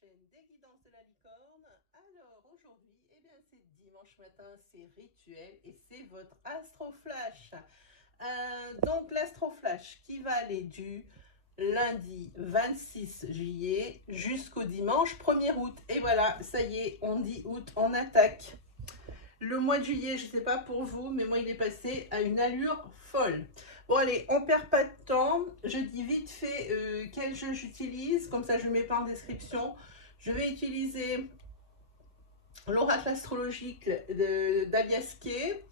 chaîne des guidances de la licorne. Alors aujourd'hui, eh bien c'est dimanche matin, c'est rituel et c'est votre astroflash. Donc l'astroflash qui va aller du lundi 26 juillet jusqu'au dimanche 1er août. Et voilà, ça y est, on dit août, on attaque. Le mois de juillet, je ne sais pas pour vous, mais moi il est passé à une allure folle. Bon allez, on perd pas de temps. Je dis vite fait quel jeu j'utilise, comme ça je ne mets pas en description. Je vais utiliser l'oracle astrologique d'Alias Kay,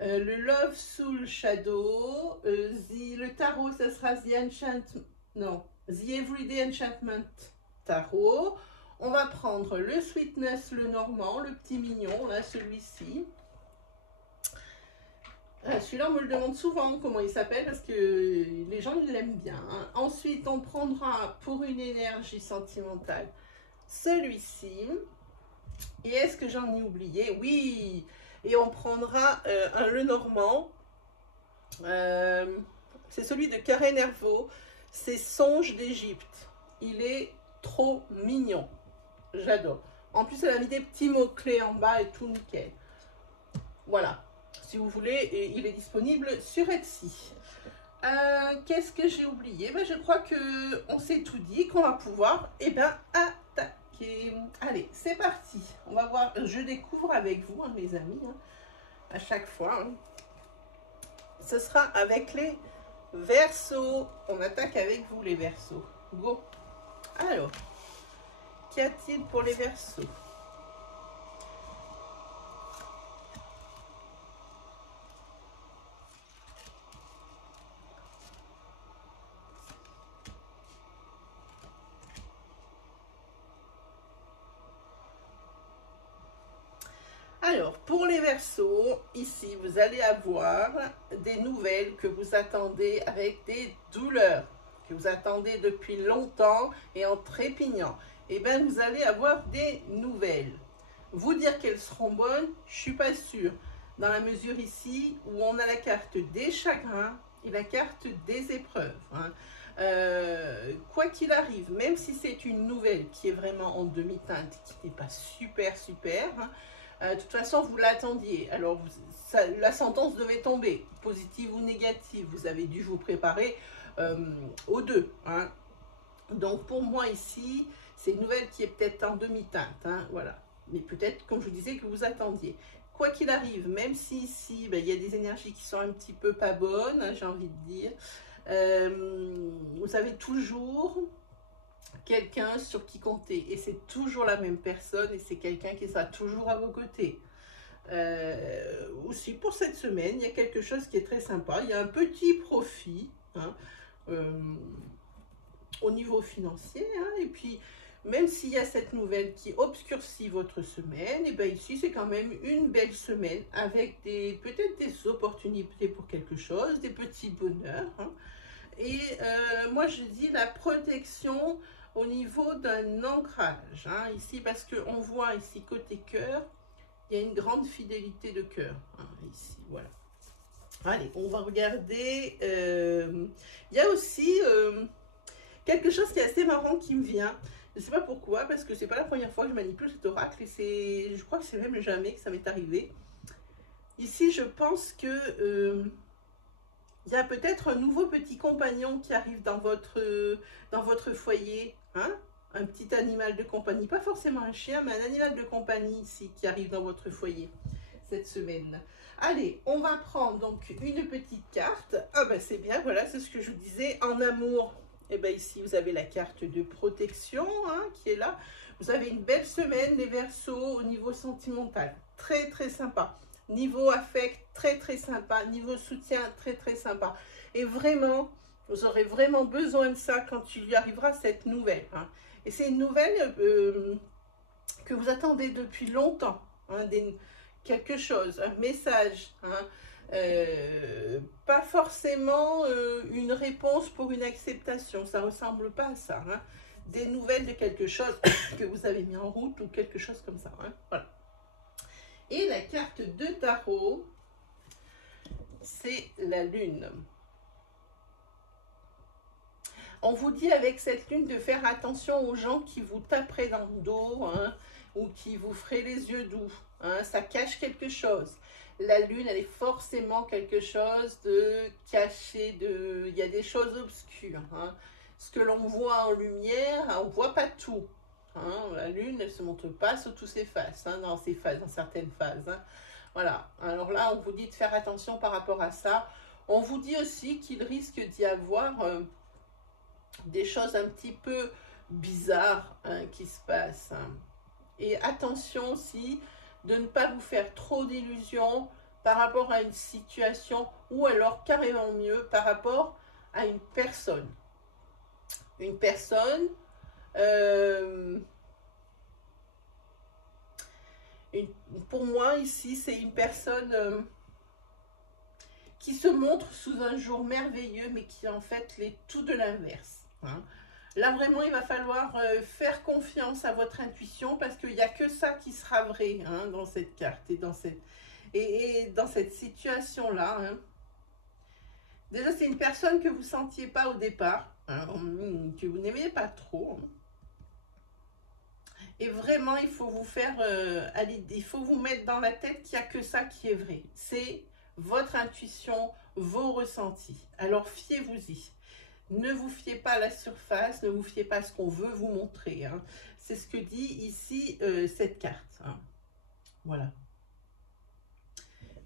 le Love Soul Shadow, le tarot, ça sera The Everyday Enchantment Tarot. On va prendre le Sweetness, le normand, le petit mignon, là, celui-ci. Celui-là, on me le demande souvent comment il s'appelle parce que les gens l'aiment bien. Hein. Ensuite, on prendra pour une énergie sentimentale celui-ci. Et est-ce que j'en ai oublié? Oui. Et on prendra le normand. C'est celui de Karen Hervaux. C'est Songes d'Égypte. Il est trop mignon. J'adore. En plus, elle a mis des petits mots-clés en bas et tout nickel. Voilà. Si vous voulez, il est disponible sur Etsy. Qu'est-ce que j'ai oublié? Je crois qu'on s'est tout dit, qu'on va pouvoir attaquer. Allez, c'est parti. On va voir. Je découvre avec vous, hein, mes amis, hein, à chaque fois. Hein. Ce sera avec les Verseaux. On attaque avec vous, les Verseaux. Go. Alors. Qu'y a-t-il pour les Verseaux? Alors, pour les Verseaux, ici, vous allez avoir des nouvelles que vous attendez avec des douleurs, que vous attendez depuis longtemps et en trépignant. Eh bien, vous allez avoir des nouvelles. Vous dire qu'elles seront bonnes, je ne suis pas sûre. Dans la mesure ici où on a la carte des chagrins et la carte des épreuves. Hein. Quoi qu'il arrive, même si c'est une nouvelle qui est vraiment en demi-teinte, qui n'est pas super, hein, de toute façon, vous l'attendiez. Alors, la sentence devait tomber, positive ou négative. Vous avez dû vous préparer aux deux. Hein. Donc, pour moi, ici, c'est une nouvelle qui est peut-être en demi-teinte. Hein, voilà. Mais peut-être, comme je vous disais, que vous attendiez. Quoi qu'il arrive, même si ici, il y a des énergies qui sont un petit peu pas bonnes, hein, j'ai envie de dire, vous avez toujours quelqu'un sur qui compter. Et c'est toujours la même personne et c'est quelqu'un qui sera toujours à vos côtés. Aussi, pour cette semaine, il y a quelque chose qui est très sympa. Il y a un petit profit. Hein, au niveau financier, hein, et puis même s'il y a cette nouvelle qui obscurcit votre semaine, et bien ici c'est quand même une belle semaine avec peut-être des opportunités pour quelque chose, des petits bonheurs, hein. Et moi je dis la protection au niveau d'un ancrage, hein, ici parce qu'on voit ici côté cœur, il y a une grande fidélité de cœur, hein, ici, voilà. Allez, on va regarder, il y a aussi quelque chose qui est assez marrant qui me vient. Je ne sais pas pourquoi, parce que c'est pas la première fois que je manipule cet oracle et je crois que c'est même jamais que ça m'est arrivé. Ici, je pense que il y a peut-être un nouveau petit compagnon qui arrive dans votre foyer, hein, un petit animal de compagnie, pas forcément un chien, mais un animal de compagnie ici qui arrive dans votre foyer cette semaine. Allez, on va prendre donc une petite carte. Ah ben c'est bien, voilà, c'est ce que je vous disais, en amour. Et bien ici, vous avez la carte de protection, hein, qui est là. Vous avez une belle semaine, les Verseaux, au niveau sentimental. Très, très sympa. Niveau affect, très, très sympa. Niveau soutien, très, très sympa. Et vraiment, vous aurez vraiment besoin de ça quand il lui arrivera cette nouvelle. Hein. Et c'est une nouvelle que vous attendez depuis longtemps. Hein, quelque chose, un message. Hein. Pas forcément une réponse pour une acceptation, ça ressemble pas à ça, hein. Des nouvelles de quelque chose que vous avez mis en route ou quelque chose comme ça, hein. Voilà. Et la carte de tarot, c'est la lune. On vous dit avec cette lune de faire attention aux gens qui vous taperaient dans le dos, hein, ou qui vous feraient les yeux doux. Hein, ça cache quelque chose. La lune, elle est forcément quelque chose de caché, il y a des choses obscures. Hein. Ce que l'on voit en lumière, on ne voit pas tout. Hein. La lune, elle ne se montre pas sous toutes ses faces, hein, dans certaines phases. Hein. Voilà, alors là, on vous dit de faire attention par rapport à ça. On vous dit aussi qu'il risque d'y avoir des choses un petit peu bizarres, hein, qui se passent. Hein. Et attention aussi de ne pas vous faire trop d'illusions par rapport à une situation, ou alors carrément mieux par rapport à une personne. Une personne, pour moi ici, c'est une personne qui se montre sous un jour merveilleux, mais qui en fait l'est tout de l'inverse. Hein. Là, vraiment, il va falloir faire confiance à votre intuition, parce qu'il n'y a que ça qui sera vrai, hein, dans cette carte et dans cette situation-là. Hein. Déjà, c'est une personne que vous ne sentiez pas au départ, hein, que vous n'aimiez pas trop. Hein. Et vraiment, il faut vous faire, il faut vous mettre dans la tête qu'il n'y a que ça qui est vrai. C'est votre intuition, vos ressentis. Alors, fiez-vous-y. Ne vous fiez pas à la surface, ne vous fiez pas à ce qu'on veut vous montrer. Hein. C'est ce que dit ici cette carte. Hein. Voilà.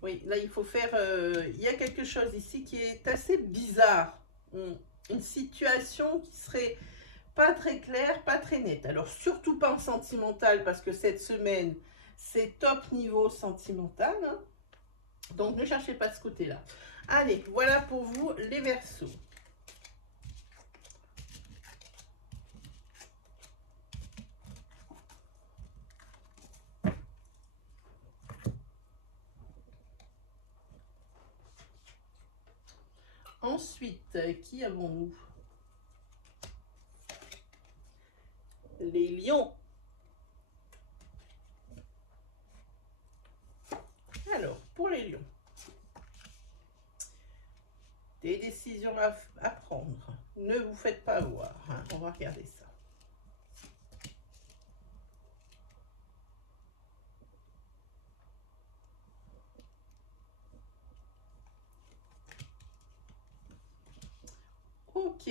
Oui, là, il faut faire... il y a quelque chose ici qui est assez bizarre. Une situation qui serait pas très claire, pas très nette. Alors, surtout pas en sentimental, parce que cette semaine, c'est top niveau sentimental. Hein. Donc, ne cherchez pas de ce côté-là. Allez, voilà pour vous, les Verseaux. Ensuite, qui avons-nous? Les lions. Alors, pour les lions, des décisions à prendre. Ne vous faites pas avoir. Hein. On va regarder ça. Ok.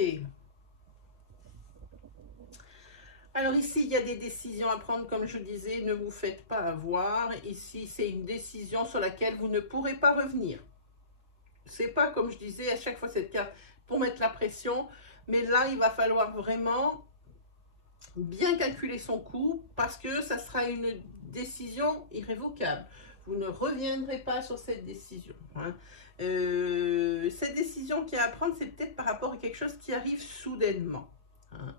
Alors ici, il y a des décisions à prendre, comme je disais, ne vous faites pas avoir. Ici, c'est une décision sur laquelle vous ne pourrez pas revenir. C'est pas, comme je disais, à chaque fois cette carte pour mettre la pression. Mais là, il va falloir vraiment bien calculer son coup, parce que ça sera une décision irrévocable. Vous ne reviendrez pas sur cette décision. Hein. Cette décision qui est à prendre, c'est peut-être par rapport à quelque chose qui arrive soudainement. Hein.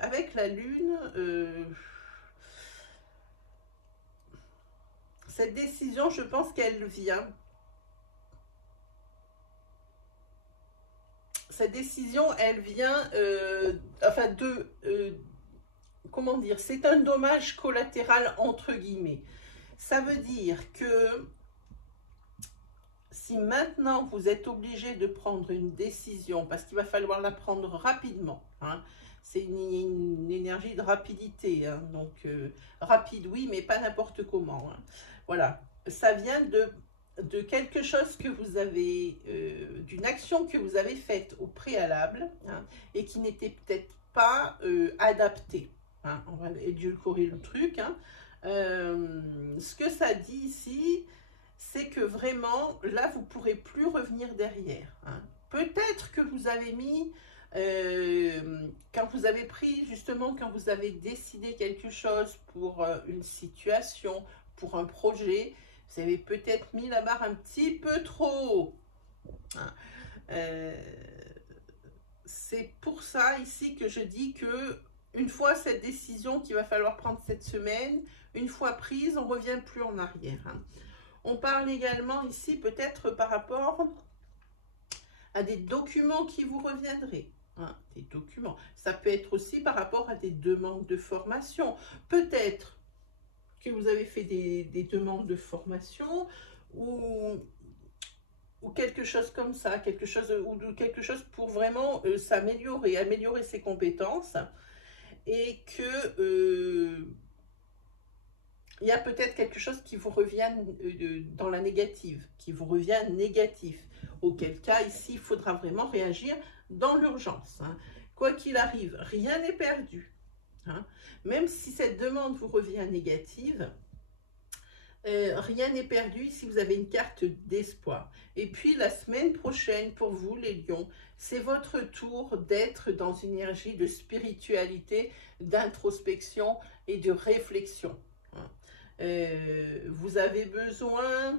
Avec la lune, cette décision, je pense qu'elle vient. Cette décision, elle vient, comment dire, c'est un dommage collatéral entre guillemets. Ça veut dire que si maintenant vous êtes obligé de prendre une décision, parce qu'il va falloir la prendre rapidement, hein, c'est une énergie de rapidité, hein, donc rapide oui, mais pas n'importe comment. Hein. Voilà, ça vient de quelque chose que vous avez, d'une action que vous avez faite au préalable, hein, et qui n'était peut-être pas adaptée. Hein. On va édulcorer le truc. Hein. Ce que ça dit ici, c'est que vraiment, là, vous ne pourrez plus revenir derrière. Hein. Peut-être que vous avez mis, quand vous avez pris, justement, quand vous avez décidé quelque chose pour une situation, pour un projet, vous avez peut-être mis la barre un petit peu trop haut. Hein. C'est pour ça ici que je dis que une fois cette décision qu'il va falloir prendre cette semaine, une fois prise, on ne revient plus en arrière. Hein. On parle également ici peut-être par rapport à des documents qui vous reviendraient. Hein, des documents. Ça peut être aussi par rapport à des demandes de formation. Peut-être que vous avez fait des demandes de formation ou ou quelque chose comme ça, quelque chose, quelque chose pour vraiment s'améliorer, améliorer ses compétences, et que il y a peut-être quelque chose qui vous revient dans la négative, qui vous revient négatif, auquel cas ici il faudra vraiment réagir dans l'urgence, hein. Quoi qu'il arrive, rien n'est perdu, hein. Même si cette demande vous revient négative, rien n'est perdu si vous avez une carte d'espoir. Et puis la semaine prochaine, pour vous les lions, c'est votre tour d'être dans une énergie de spiritualité, d'introspection et de réflexion. Vous avez besoin...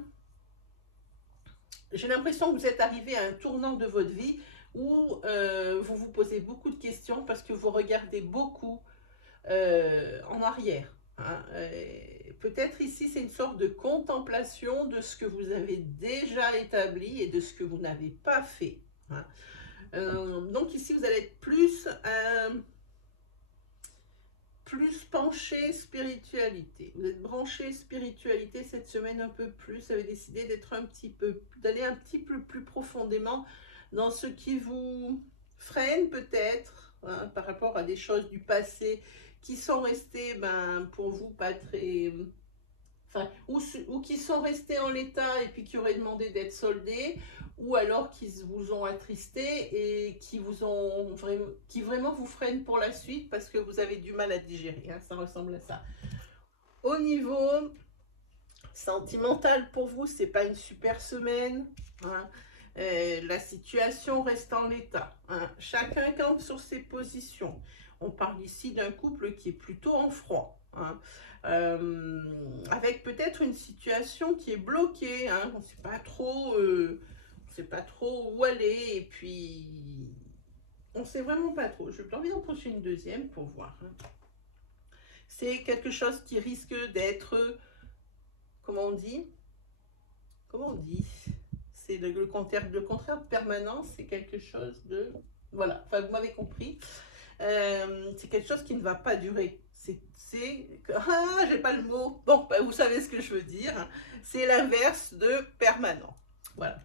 J'ai l'impression que vous êtes arrivé à un tournant de votre vie où vous vous posez beaucoup de questions parce que vous regardez beaucoup en arrière, hein. Peut-être ici, c'est une sorte de contemplation de ce que vous avez déjà établi et de ce que vous n'avez pas fait, hein. Donc ici, vous allez être plus penché spiritualité. Vous êtes branché spiritualité cette semaine un peu plus. Vous avez décidé d'être d'aller un petit peu plus profondément dans ce qui vous freine peut-être, hein, par rapport à des choses du passé qui sont restées, pour vous pas très... Enfin, ou qui sont restés en l'état et puis qui auraient demandé d'être soldés, ou alors qui vous ont attristé et qui vraiment vous freinent pour la suite parce que vous avez du mal à digérer, hein, ça ressemble à ça. Au niveau sentimental, pour vous, c'est pas une super semaine, hein. La situation reste en l'état, hein. Chacun campe sur ses positions. On parle ici d'un couple qui est plutôt en froid, hein. Avec peut-être une situation qui est bloquée, hein. On ne sait pas trop où aller, et puis on ne sait vraiment pas trop. Je vais envie d'en poser une deuxième pour voir, hein. C'est quelque chose qui risque d'être, comment on dit c'est le contraire de permanence, c'est quelque chose de, voilà, enfin vous m'avez compris. C'est quelque chose qui ne va pas durer. J'ai pas le mot. Bon, vous savez ce que je veux dire, hein. C'est l'inverse de permanent. Voilà.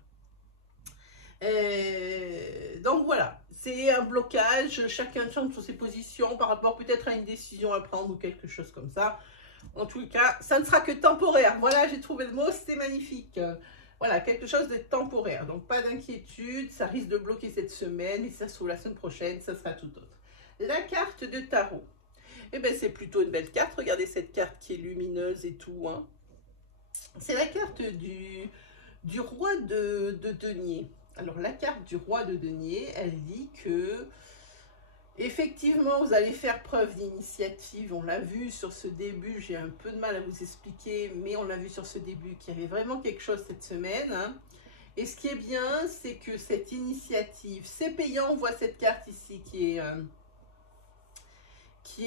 Donc voilà, c'est un blocage. Chacun chante sur ses positions par rapport peut-être à une décision à prendre ou quelque chose comme ça. En tout cas, ça ne sera que temporaire. Voilà, j'ai trouvé le mot, c'était magnifique. Voilà, quelque chose de temporaire. Donc pas d'inquiétude, ça risque de bloquer cette semaine, et ça se trouve la semaine prochaine, ça sera tout autre. La carte de tarot, eh bien c'est plutôt une belle carte. Regardez cette carte qui est lumineuse et tout, hein. C'est la carte du roi de denier. Alors la carte du roi de denier, elle dit que effectivement vous allez faire preuve d'initiative. On l'a vu sur ce début, j'ai un peu de mal à vous expliquer, mais on l'a vu sur ce début qu'il y avait vraiment quelque chose cette semaine, hein. Et ce qui est bien, c'est que cette initiative, c'est payant. On voit cette carte ici qui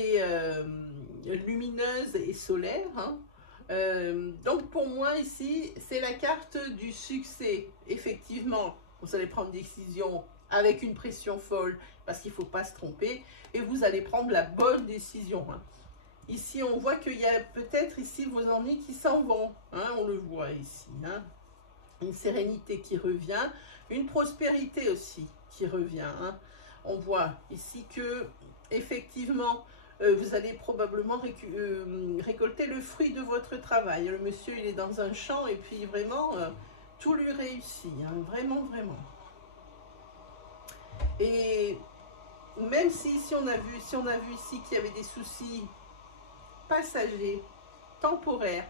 est lumineuse et solaire, hein. Donc pour moi ici, c'est la carte du succès. Effectivement, vous allez prendre des décisions avec une pression folle parce qu'il ne faut pas se tromper, et vous allez prendre la bonne décision, hein. Ici, on voit qu'il y a peut-être ici vos ennuis qui s'en vont, hein, on le voit ici, hein. Une sérénité qui revient, une prospérité aussi qui revient, hein. On voit ici que effectivement vous allez probablement récolter le fruit de votre travail. Le monsieur, il est dans un champ et puis vraiment tout lui réussit, hein, vraiment, vraiment. Et même si on a vu ici qu'il y avait des soucis passagers, temporaires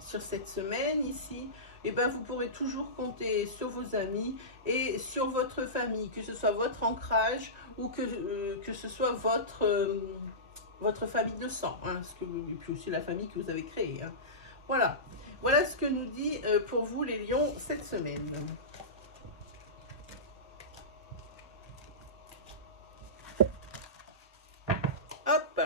sur cette semaine ici, et ben vous pourrez toujours compter sur vos amis et sur votre famille, que ce soit votre ancrage ou que ce soit votre famille de sang, hein, et puis aussi la famille que vous avez créée, hein. Voilà, voilà ce que nous dit pour vous les lions cette semaine. Hop.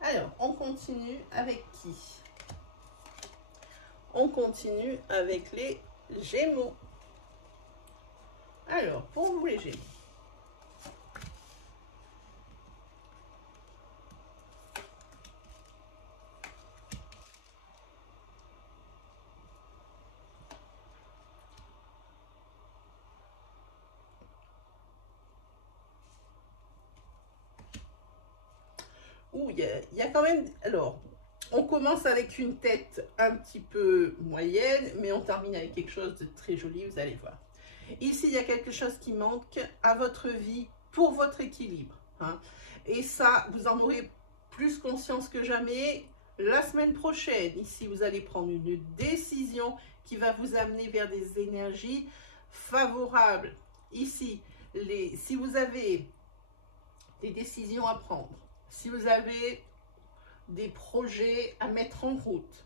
Alors, on continue avec qui? On continue avec les Gémeaux. Alors, pour vous les Gémeaux. Ouh, il y a quand même... Alors, on commence avec une tête un petit peu moyenne, mais on termine avec quelque chose de très joli, vous allez voir. Ici, il y a quelque chose qui manque à votre vie pour votre équilibre, hein. Et ça, vous en aurez plus conscience que jamais la semaine prochaine. Ici, vous allez prendre une décision qui va vous amener vers des énergies favorables. Ici, si vous avez des décisions à prendre, si vous avez des projets à mettre en route,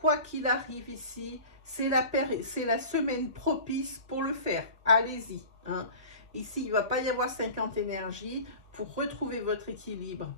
quoi qu'il arrive ici, c'est la semaine propice pour le faire. Allez-y, hein. Ici, il ne va pas y avoir 50 énergies pour retrouver votre équilibre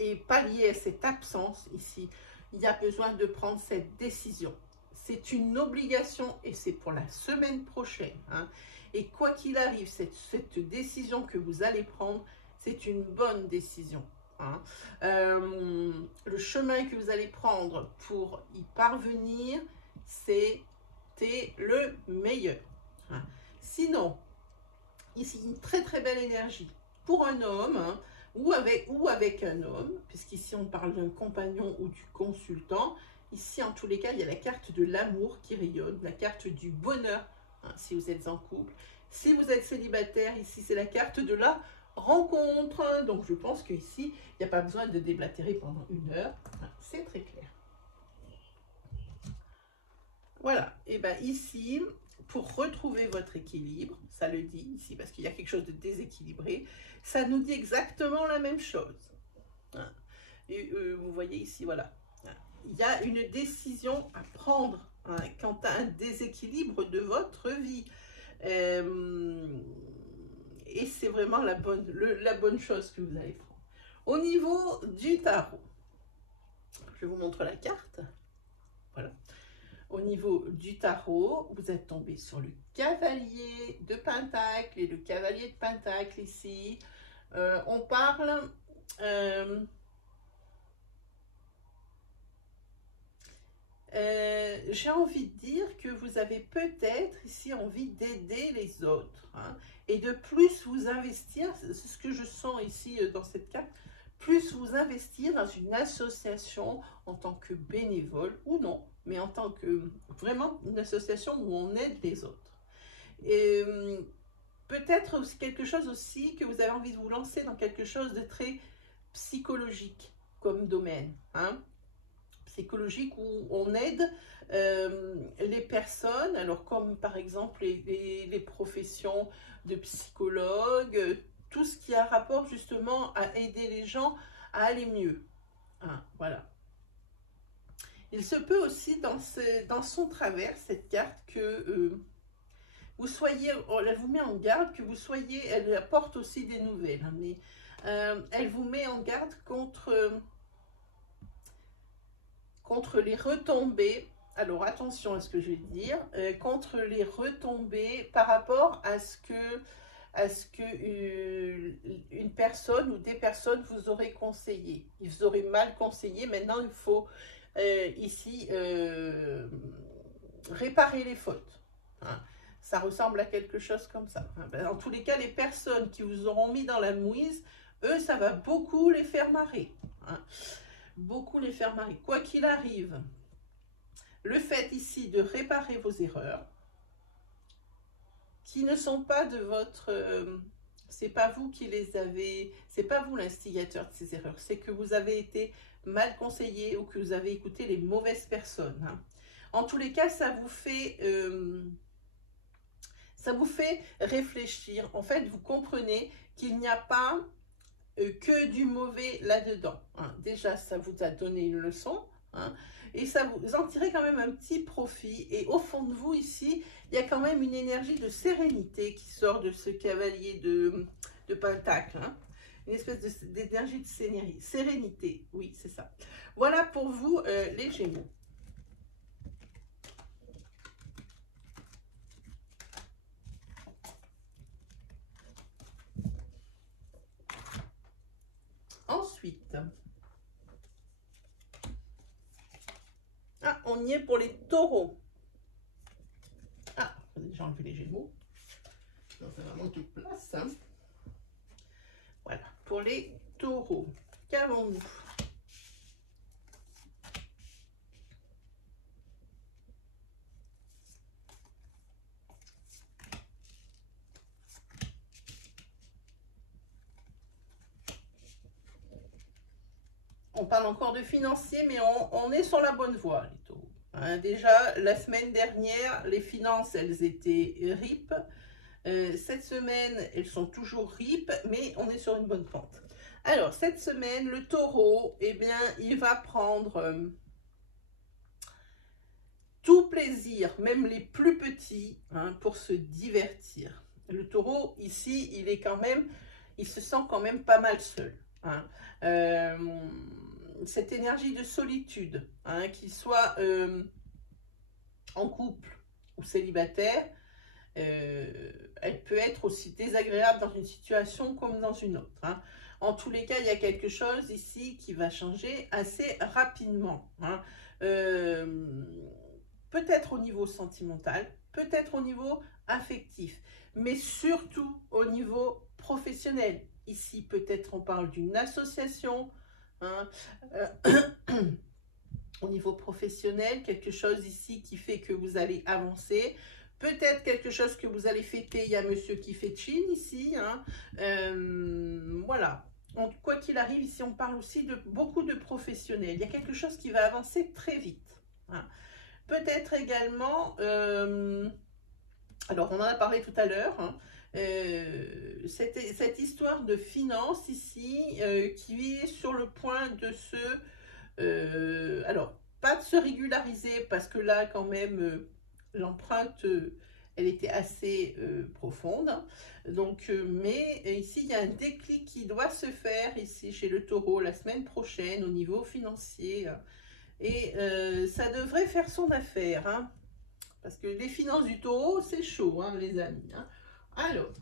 et pallier à cette absence ici. Il y a besoin de prendre cette décision. C'est une obligation et c'est pour la semaine prochaine, hein. Et quoi qu'il arrive, cette décision que vous allez prendre, c'est une bonne décision, hein. Le chemin que vous allez prendre pour y parvenir, c'était le meilleur, hein. Sinon, ici, une très très belle énergie pour un homme, hein, ou avec un homme, puisqu'ici on parle d'un compagnon ou du consultant. Ici, en tous les cas, il y a la carte de l'amour qui rayonne, la carte du bonheur, hein, si vous êtes en couple. Si vous êtes célibataire, ici, c'est la carte de la rencontre. Donc, je pense qu'ici, il n'y a pas besoin de déblatérer pendant 1 heure. Hein, c'est très clair. Voilà. Et bien ici, pour retrouver votre équilibre, ça le dit ici, parce qu'il y a quelque chose de déséquilibré, ça nous dit exactement la même chose. Hein. Et, vous voyez ici, voilà. Il y a une décision à prendre, hein, quant à un déséquilibre de votre vie. Et c'est vraiment la bonne chose que vous allez prendre. Au niveau du tarot, je vous montre la carte. Voilà. Au niveau du tarot, vous êtes tombé sur le cavalier de Pentacle. Et le cavalier de Pentacle ici, on parle... j'ai envie de dire que vous avez peut-être ici envie d'aider les autres, hein, et de plus vous investir, c'est ce que je sens ici dans cette carte, plus vous investir dans une association en tant que bénévole ou non, mais en tant que vraiment une association où on aide les autres. Et peut-être quelque chose aussi que vous avez envie de vous lancer dans quelque chose de très psychologique comme domaine, hein, psychologique où on aide les personnes, alors comme par exemple les professions de psychologue, tout ce qui a rapport justement à aider les gens à aller mieux, hein, voilà. Il se peut aussi dans son travers, cette carte, que vous soyez, elle vous met en garde, que vous soyez, elle apporte aussi des nouvelles, hein, mais elle vous met en garde contre les retombées. Alors attention à ce que je vais dire, contre les retombées par rapport à ce que une personne ou des personnes vous auraient conseillé. Ils vous auraient mal conseillé. Maintenant, il faut ici réparer les fautes, hein. Ça ressemble à quelque chose comme ça. En tous les cas, les personnes qui vous auront mis dans la mouise, eux, ça va beaucoup les faire marrer, hein. Beaucoup les faire marrer. Quoi qu'il arrive, le fait ici de réparer vos erreurs, qui ne sont pas de votre... c'est pas vous qui les avez... C'est pas vous l'instigateur de ces erreurs. C'est que vous avez été mal conseillé ou que vous avez écouté les mauvaises personnes, hein. En tous les cas, ça vous fait réfléchir. En fait, vous comprenez qu'il n'y a pas que du mauvais là-dedans, hein. Déjà, ça vous a donné une leçon, hein, et ça vous en tirez quand même un petit profit. Et au fond de vous, ici, il y a quand même une énergie de sérénité qui sort de ce cavalier de Pentacle, hein. Une espèce d'énergie de sérénité, oui, c'est ça. Voilà pour vous, les Gémeaux. Ensuite, on y est pour les taureaux. J'ai enlevé les Gémeaux. Non, ça va manquer de place, hein. Voilà, pour les taureaux. Qu'avons-nous? On parle encore de financier, mais on est sur la bonne voie, les taureaux. Hein, déjà, la semaine dernière, les finances, elles étaient RIP. Cette semaine, elles sont toujours RIP, mais on est sur une bonne pente. Alors, cette semaine, le taureau, eh bien, il va prendre tout plaisir, même les plus petits, hein, pour se divertir. Le taureau, ici, il se sent quand même pas mal seul. Hein. Cette énergie de solitude, hein, qu'il soit en couple ou célibataire, elle peut être aussi désagréable dans une situation comme dans une autre. Hein. En tous les cas, il y a quelque chose ici qui va changer assez rapidement. Hein. Peut-être au niveau sentimental, peut-être au niveau affectif, mais surtout au niveau professionnel. Ici, peut-être on parle d'une association, hein, au niveau professionnel, quelque chose ici qui fait que vous allez avancer. Peut-être quelque chose que vous allez fêter. Il y a monsieur qui fait chin ici. Hein. Voilà. Quoi qu'il arrive, ici, on parle aussi de beaucoup de professionnels. Il y a quelque chose qui va avancer très vite. Hein. Peut-être également, alors on en a parlé tout à l'heure, hein, cette histoire de finance ici qui est sur le point de se... alors, pas de se régulariser parce que là, quand même, l'empreinte, elle était assez profonde. Donc, mais ici, il y a un déclic qui doit se faire ici chez le taureau la semaine prochaine au niveau financier. Et ça devrait faire son affaire. Hein, parce que les finances du taureau, c'est chaud, hein, les amis. Hein. Alors,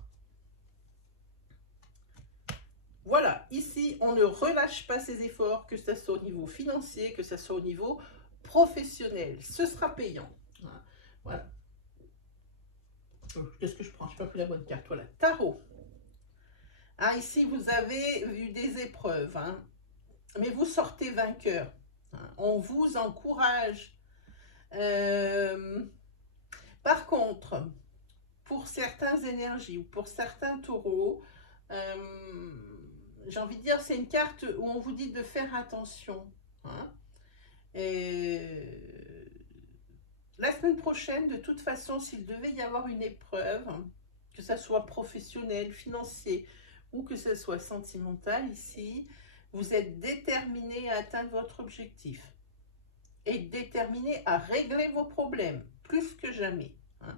voilà, ici, on ne relâche pas ses efforts, que ce soit au niveau financier, que ce soit au niveau professionnel. Ce sera payant. Voilà. Qu'est-ce que je prends? Je n'ai pas pris la bonne carte. Voilà, tarot. Ah, ici, vous avez vu des épreuves, hein, mais vous sortez vainqueur. Hein, on vous encourage. Par contre, pour certaines énergies ou pour certains taureaux, j'ai envie de dire, c'est une carte où on vous dit de faire attention. Hein. La semaine prochaine, de toute façon, s'il devait y avoir une épreuve, que ce soit professionnel, financier ou que ce soit sentimental ici, vous êtes déterminé à atteindre votre objectif et déterminé à régler vos problèmes, plus que jamais. Hein.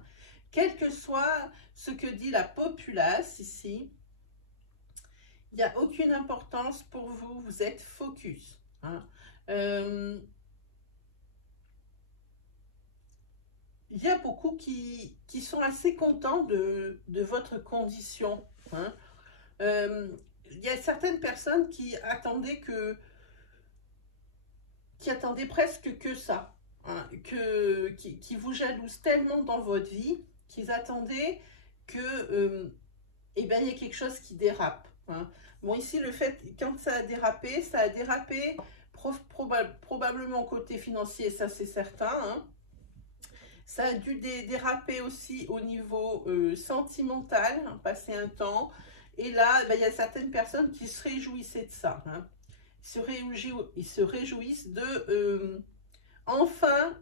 Quel que soit ce que dit la populace ici, il n'y a aucune importance pour vous, vous êtes focus. Hein. Il y a beaucoup qui sont assez contents de votre condition. Hein. Il y a certaines personnes qui attendaient presque que ça. Hein, qui vous jalousent tellement dans votre vie qu'ils attendaient que eh ben, il y a quelque chose qui dérape. Hein. Bon, ici, le fait, quand ça a dérapé probablement côté financier, ça c'est certain. Hein. Ça a dû déraper aussi au niveau sentimental, hein, passer un temps. Et là, ben, il y a certaines personnes qui se réjouissaient de ça. Hein. Ils se réjouissent de enfin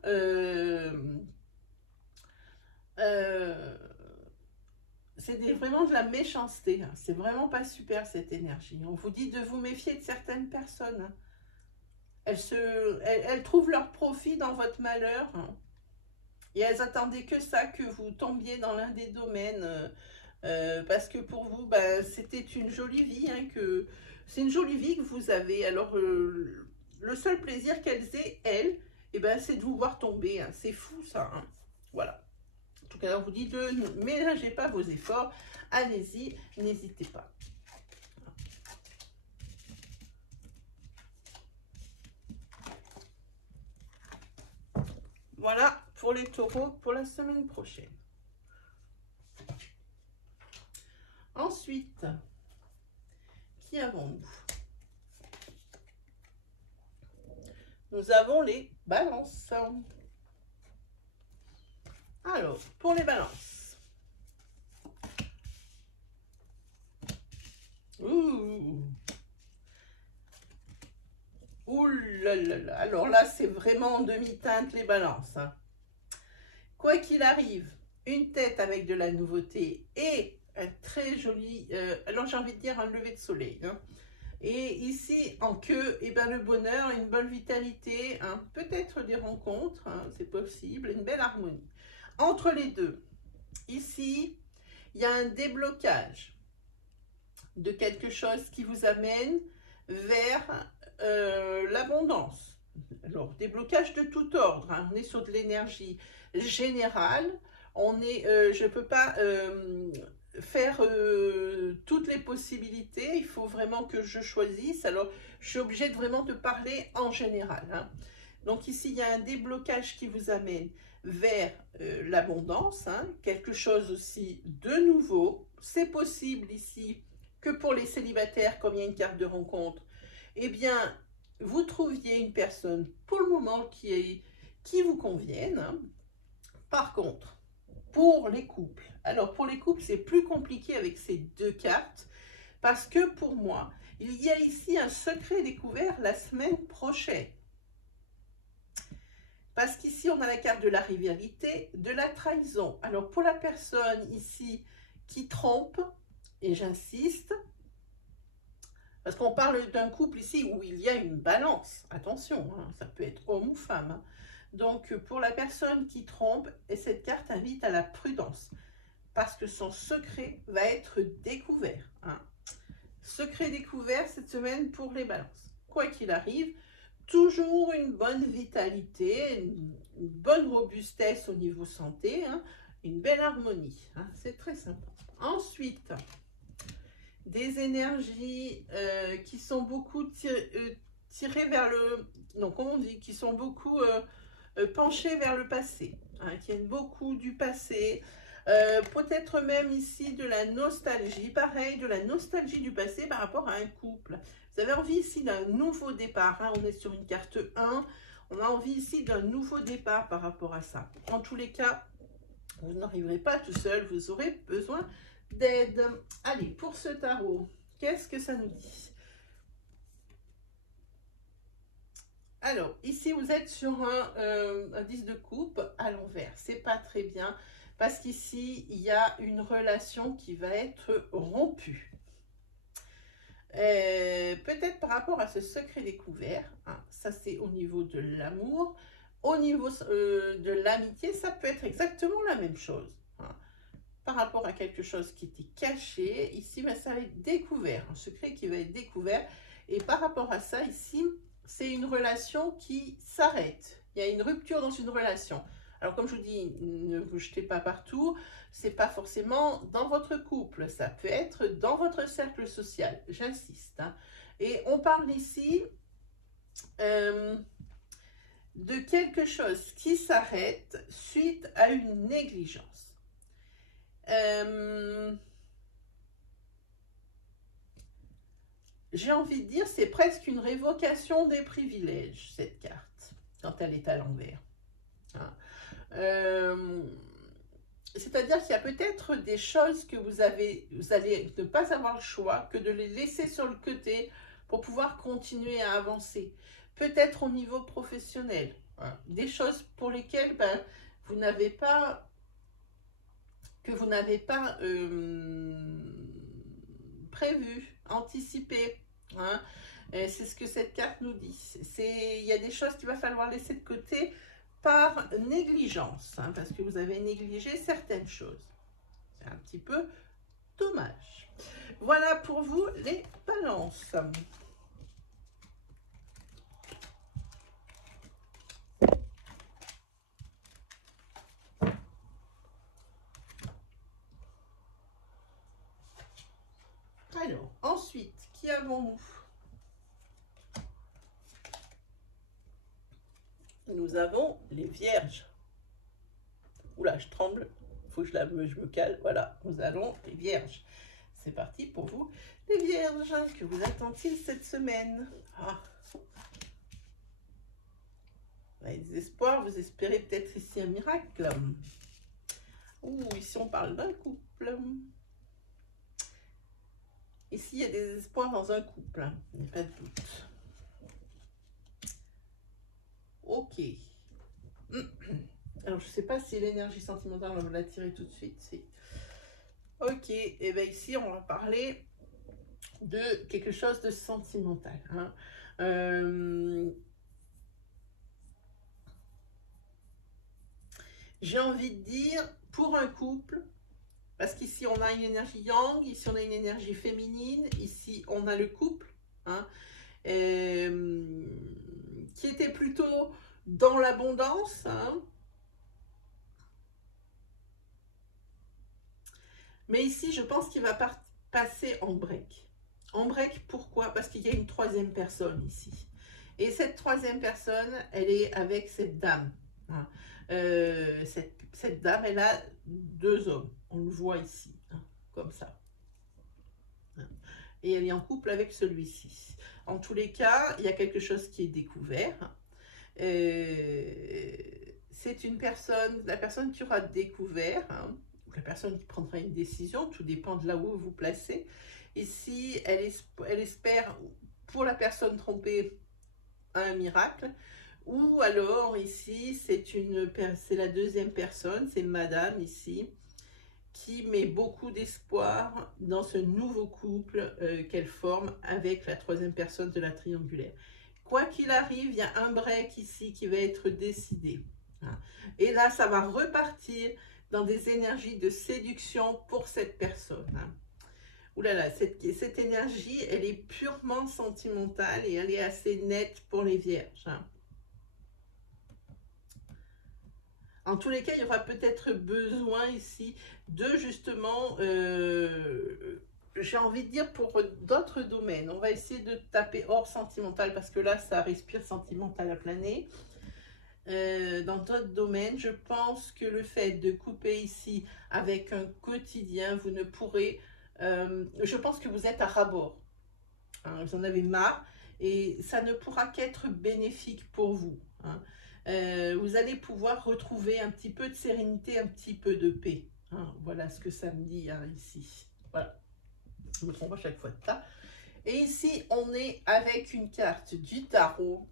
c'est vraiment de la méchanceté. Hein. C'est vraiment pas super cette énergie. On vous dit de vous méfier de certaines personnes. Hein. Elles trouvent leur profit dans votre malheur. Hein. Et elles attendaient que ça, que vous tombiez dans l'un des domaines. Parce que pour vous, ben, c'était une jolie vie. Hein, c'est une jolie vie que vous avez. Alors, le seul plaisir qu'elles aient, elles, eh ben, c'est de vous voir tomber. Hein. C'est fou ça. Hein. Voilà. En tout cas, on vous dit de ne ménagez pas vos efforts. Allez-y, n'hésitez pas. Voilà pour les taureaux pour la semaine prochaine. Ensuite, qui avons-nous? nous avons les balances. Alors, pour les balances. Ouh. Ouh là là là. Alors là, c'est vraiment en demi-teinte les balances. Hein. Quoi qu'il arrive, une tête avec de la nouveauté et un très joli, alors j'ai envie de dire un lever de soleil. Hein. Et ici, en queue, eh ben, le bonheur, une bonne vitalité, hein, peut-être des rencontres, hein, c'est possible, une belle harmonie. Entre les deux, ici, il y a un déblocage de quelque chose qui vous amène vers l'abondance. Alors, déblocage de tout ordre, hein, on est sur de l'énergie générale, on est, je ne peux pas faire toutes les possibilités, il faut vraiment que je choisisse, alors je suis obligée de vraiment te parler en général. Hein. Donc ici, il y a un déblocage qui vous amène vers l'abondance, hein, quelque chose aussi de nouveau. C'est possible ici que pour les célibataires, comme il y a une carte de rencontre, eh bien, vous trouviez une personne pour le moment qui vous convienne. Hein. Par contre, pour les couples, alors pour les couples, c'est plus compliqué avec ces deux cartes, parce que pour moi, il y a ici un secret découvert la semaine prochaine. Parce qu'ici, on a la carte de la rivalité, de la trahison. Alors, pour la personne ici qui trompe, et j'insiste, parce qu'on parle d'un couple ici où il y a une balance. Attention, hein, ça peut être homme ou femme. Hein. Donc, pour la personne qui trompe, et cette carte invite à la prudence, parce que son secret va être découvert. Hein. Secret découvert cette semaine pour les balances. Quoi qu'il arrive, toujours une bonne vitalité, une bonne robustesse au niveau santé, hein, une belle harmonie. Hein, c'est très sympa. Ensuite, des énergies qui sont beaucoup tirées vers le... Non, comment on dit? Qui sont beaucoup penchées vers le passé. Hein, qui viennent beaucoup du passé. Peut-être même ici de la nostalgie. Pareil, de la nostalgie du passé par rapport à un couple. Vous avez envie ici d'un nouveau départ. Hein, on est sur une carte 1. On a envie ici d'un nouveau départ par rapport à ça. En tous les cas, vous n'arriverez pas tout seul. Vous aurez besoin d'aide. Allez, pour ce tarot, qu'est-ce que ça nous dit? Alors, ici, vous êtes sur un 10 de coupe à l'envers. C'est pas très bien parce qu'ici, il y a une relation qui va être rompue. Peut-être par rapport à ce secret découvert, hein, ça c'est au niveau de l'amour. Au niveau de l'amitié, ça peut être exactement la même chose. Hein. Par rapport à quelque chose qui était caché, ici, ben, ça va être découvert, un secret qui va être découvert. Et par rapport à ça, ici, c'est une relation qui s'arrête. Il y a une rupture dans une relation. Alors, comme je vous dis, ne vous jetez pas partout. C'est pas forcément dans votre couple. Ça peut être dans votre cercle social. J'insiste. Hein. Et on parle ici de quelque chose qui s'arrête suite à une négligence. J'ai envie de dire, c'est presque une révocation des privilèges, cette carte, quand elle est à l'envers. Hein. C'est-à-dire qu'il y a peut-être des choses que vous allez ne pas avoir le choix que de les laisser sur le côté pour pouvoir continuer à avancer. Peut-être au niveau professionnel. Hein. Des choses pour lesquelles ben, vous n'avez pas prévu, anticipé. Hein. C'est ce que cette carte nous dit. Il y a des choses qu'il va falloir laisser de côté par négligence, hein, parce que vous avez négligé certaines choses. C'est un petit peu dommage. Voilà pour vous les balances. Alors, ensuite, qui avons-nous? Nous avons les vierges. Oula, je tremble. Il faut que je me cale. Voilà, nous allons les vierges. C'est parti pour vous, les vierges. Que vous attend-il cette semaine? Ah. Avec des espoirs, vous espérez peut-être ici un miracle. Ouh, ici on parle d'un couple. Ici, il y a des espoirs dans un couple, il n'y a pas de doute. Ok. Alors, je ne sais pas si l'énergie sentimentale, on va la tirer tout de suite. Si. Ok, et bien ici, on va parler de quelque chose de sentimental. Hein. J'ai envie de dire, pour un couple, parce qu'ici, on a une énergie yang, ici, on a une énergie féminine, ici, on a le couple, hein, qui était plutôt dans l'abondance, hein. Mais ici, je pense qu'il va passer en break. En break, pourquoi? Parce qu'il y a une troisième personne ici. Et cette troisième personne, elle est avec cette dame. Hein. Cette dame, elle a 2 hommes. On le voit ici, hein, comme ça. Et elle est en couple avec celui-ci. En tous les cas, il y a quelque chose qui est découvert. C'est une personne, la personne qui aura découvert, hein, la personne qui prendra une décision, tout dépend de là où vous vous placez. Ici, elle espère, pour la personne trompée, un miracle. Ou alors, ici, c'est la deuxième personne, c'est madame, ici, qui met beaucoup d'espoir dans ce nouveau couple qu'elle forme avec la troisième personne de la triangulaire. Quoi qu'il arrive, il y a un break ici qui va être décidé. Et là, ça va repartir dans des énergies de séduction pour cette personne. Ouh là là, cette énergie, elle est purement sentimentale et elle est assez nette pour les vierges. En tous les cas, il y aura peut-être besoin ici de justement, j'ai envie de dire pour d'autres domaines. On va essayer de taper hors sentimental parce que là, ça respire sentimental à planer. Dans d'autres domaines, je pense que le fait de couper ici avec un quotidien, vous ne pourrez... je pense que vous êtes à ras-bord. Hein, vous en avez marre et ça ne pourra qu'être bénéfique pour vous. Hein. Vous allez pouvoir retrouver un petit peu de sérénité, un petit peu de paix. Hein, voilà ce que ça me dit hein, ici. Voilà. Je me trompe à chaque fois de ça. Et ici, on est avec une carte du tarot.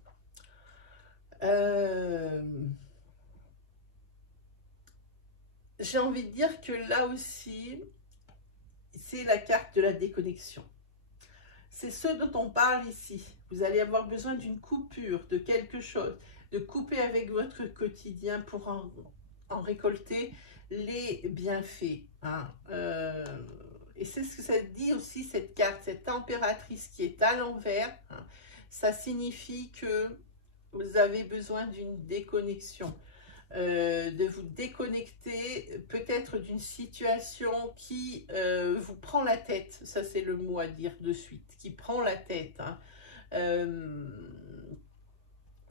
J'ai envie de dire que là aussi, c'est la carte de la déconnexion. C'est ce dont on parle ici. Vous allez avoir besoin d'une coupure, de quelque chose, de couper avec votre quotidien pour en récolter les bienfaits. Hein. Et c'est ce que ça dit aussi, cette carte, cette impératrice qui est à l'envers. Hein. Ça signifie que vous avez besoin d'une déconnexion. De vous déconnecter peut-être d'une situation qui vous prend la tête, ça c'est le mot à dire de suite, qui prend la tête, hein.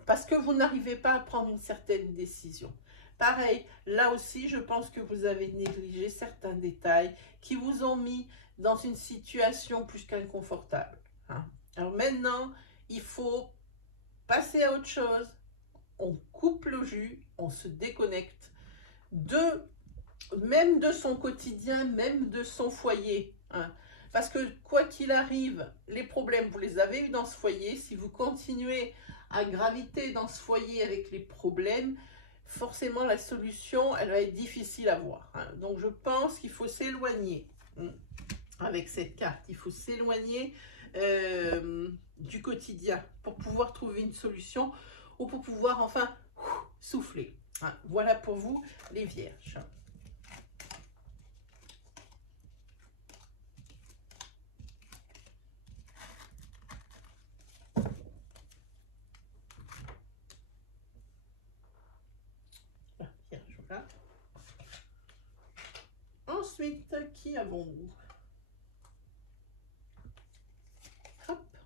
Parce que vous n'arrivez pas à prendre une certaine décision. Pareil, là aussi, je pense que vous avez négligé certains détails qui vous ont mis dans une situation plus qu'inconfortable. Hein. Alors maintenant, il faut passer à autre chose. On coupe le jus, on se déconnecte même de son quotidien, même de son foyer. Hein. Parce que quoi qu'il arrive, les problèmes, vous les avez eus dans ce foyer. Si vous continuez à graviter dans ce foyer avec les problèmes, forcément la solution, elle va être difficile à voir. Hein. Donc je pense qu'il faut s'éloigner avec cette carte. Il faut s'éloigner du quotidien pour pouvoir trouver une solution ou pour pouvoir enfin souffler. Hein. Voilà pour vous les vierges. Voilà. Ensuite, qui avons-nous? Hop.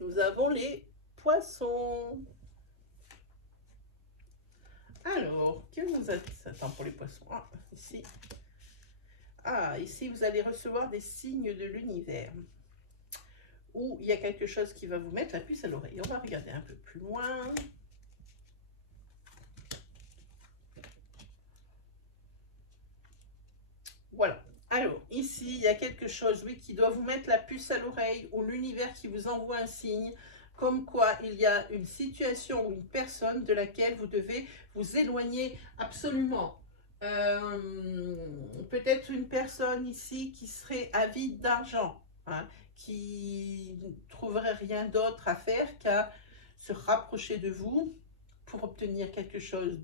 Nous avons les poissons. Alors, que nous attend pour les poissons? Ah, ici. Ah, ici, vous allez recevoir des signes de l'univers. Où il y a quelque chose qui va vous mettre la puce à l'oreille. On va regarder un peu plus loin. Voilà. Alors, ici, il y a quelque chose, oui, qui doit vous mettre la puce à l'oreille, ou l'univers qui vous envoie un signe, comme quoi il y a une situation ou une personne de laquelle vous devez vous éloigner absolument. Peut-être une personne ici qui serait avide d'argent, hein, qui ne trouverait rien d'autre à faire qu'à se rapprocher de vous pour obtenir quelque chose,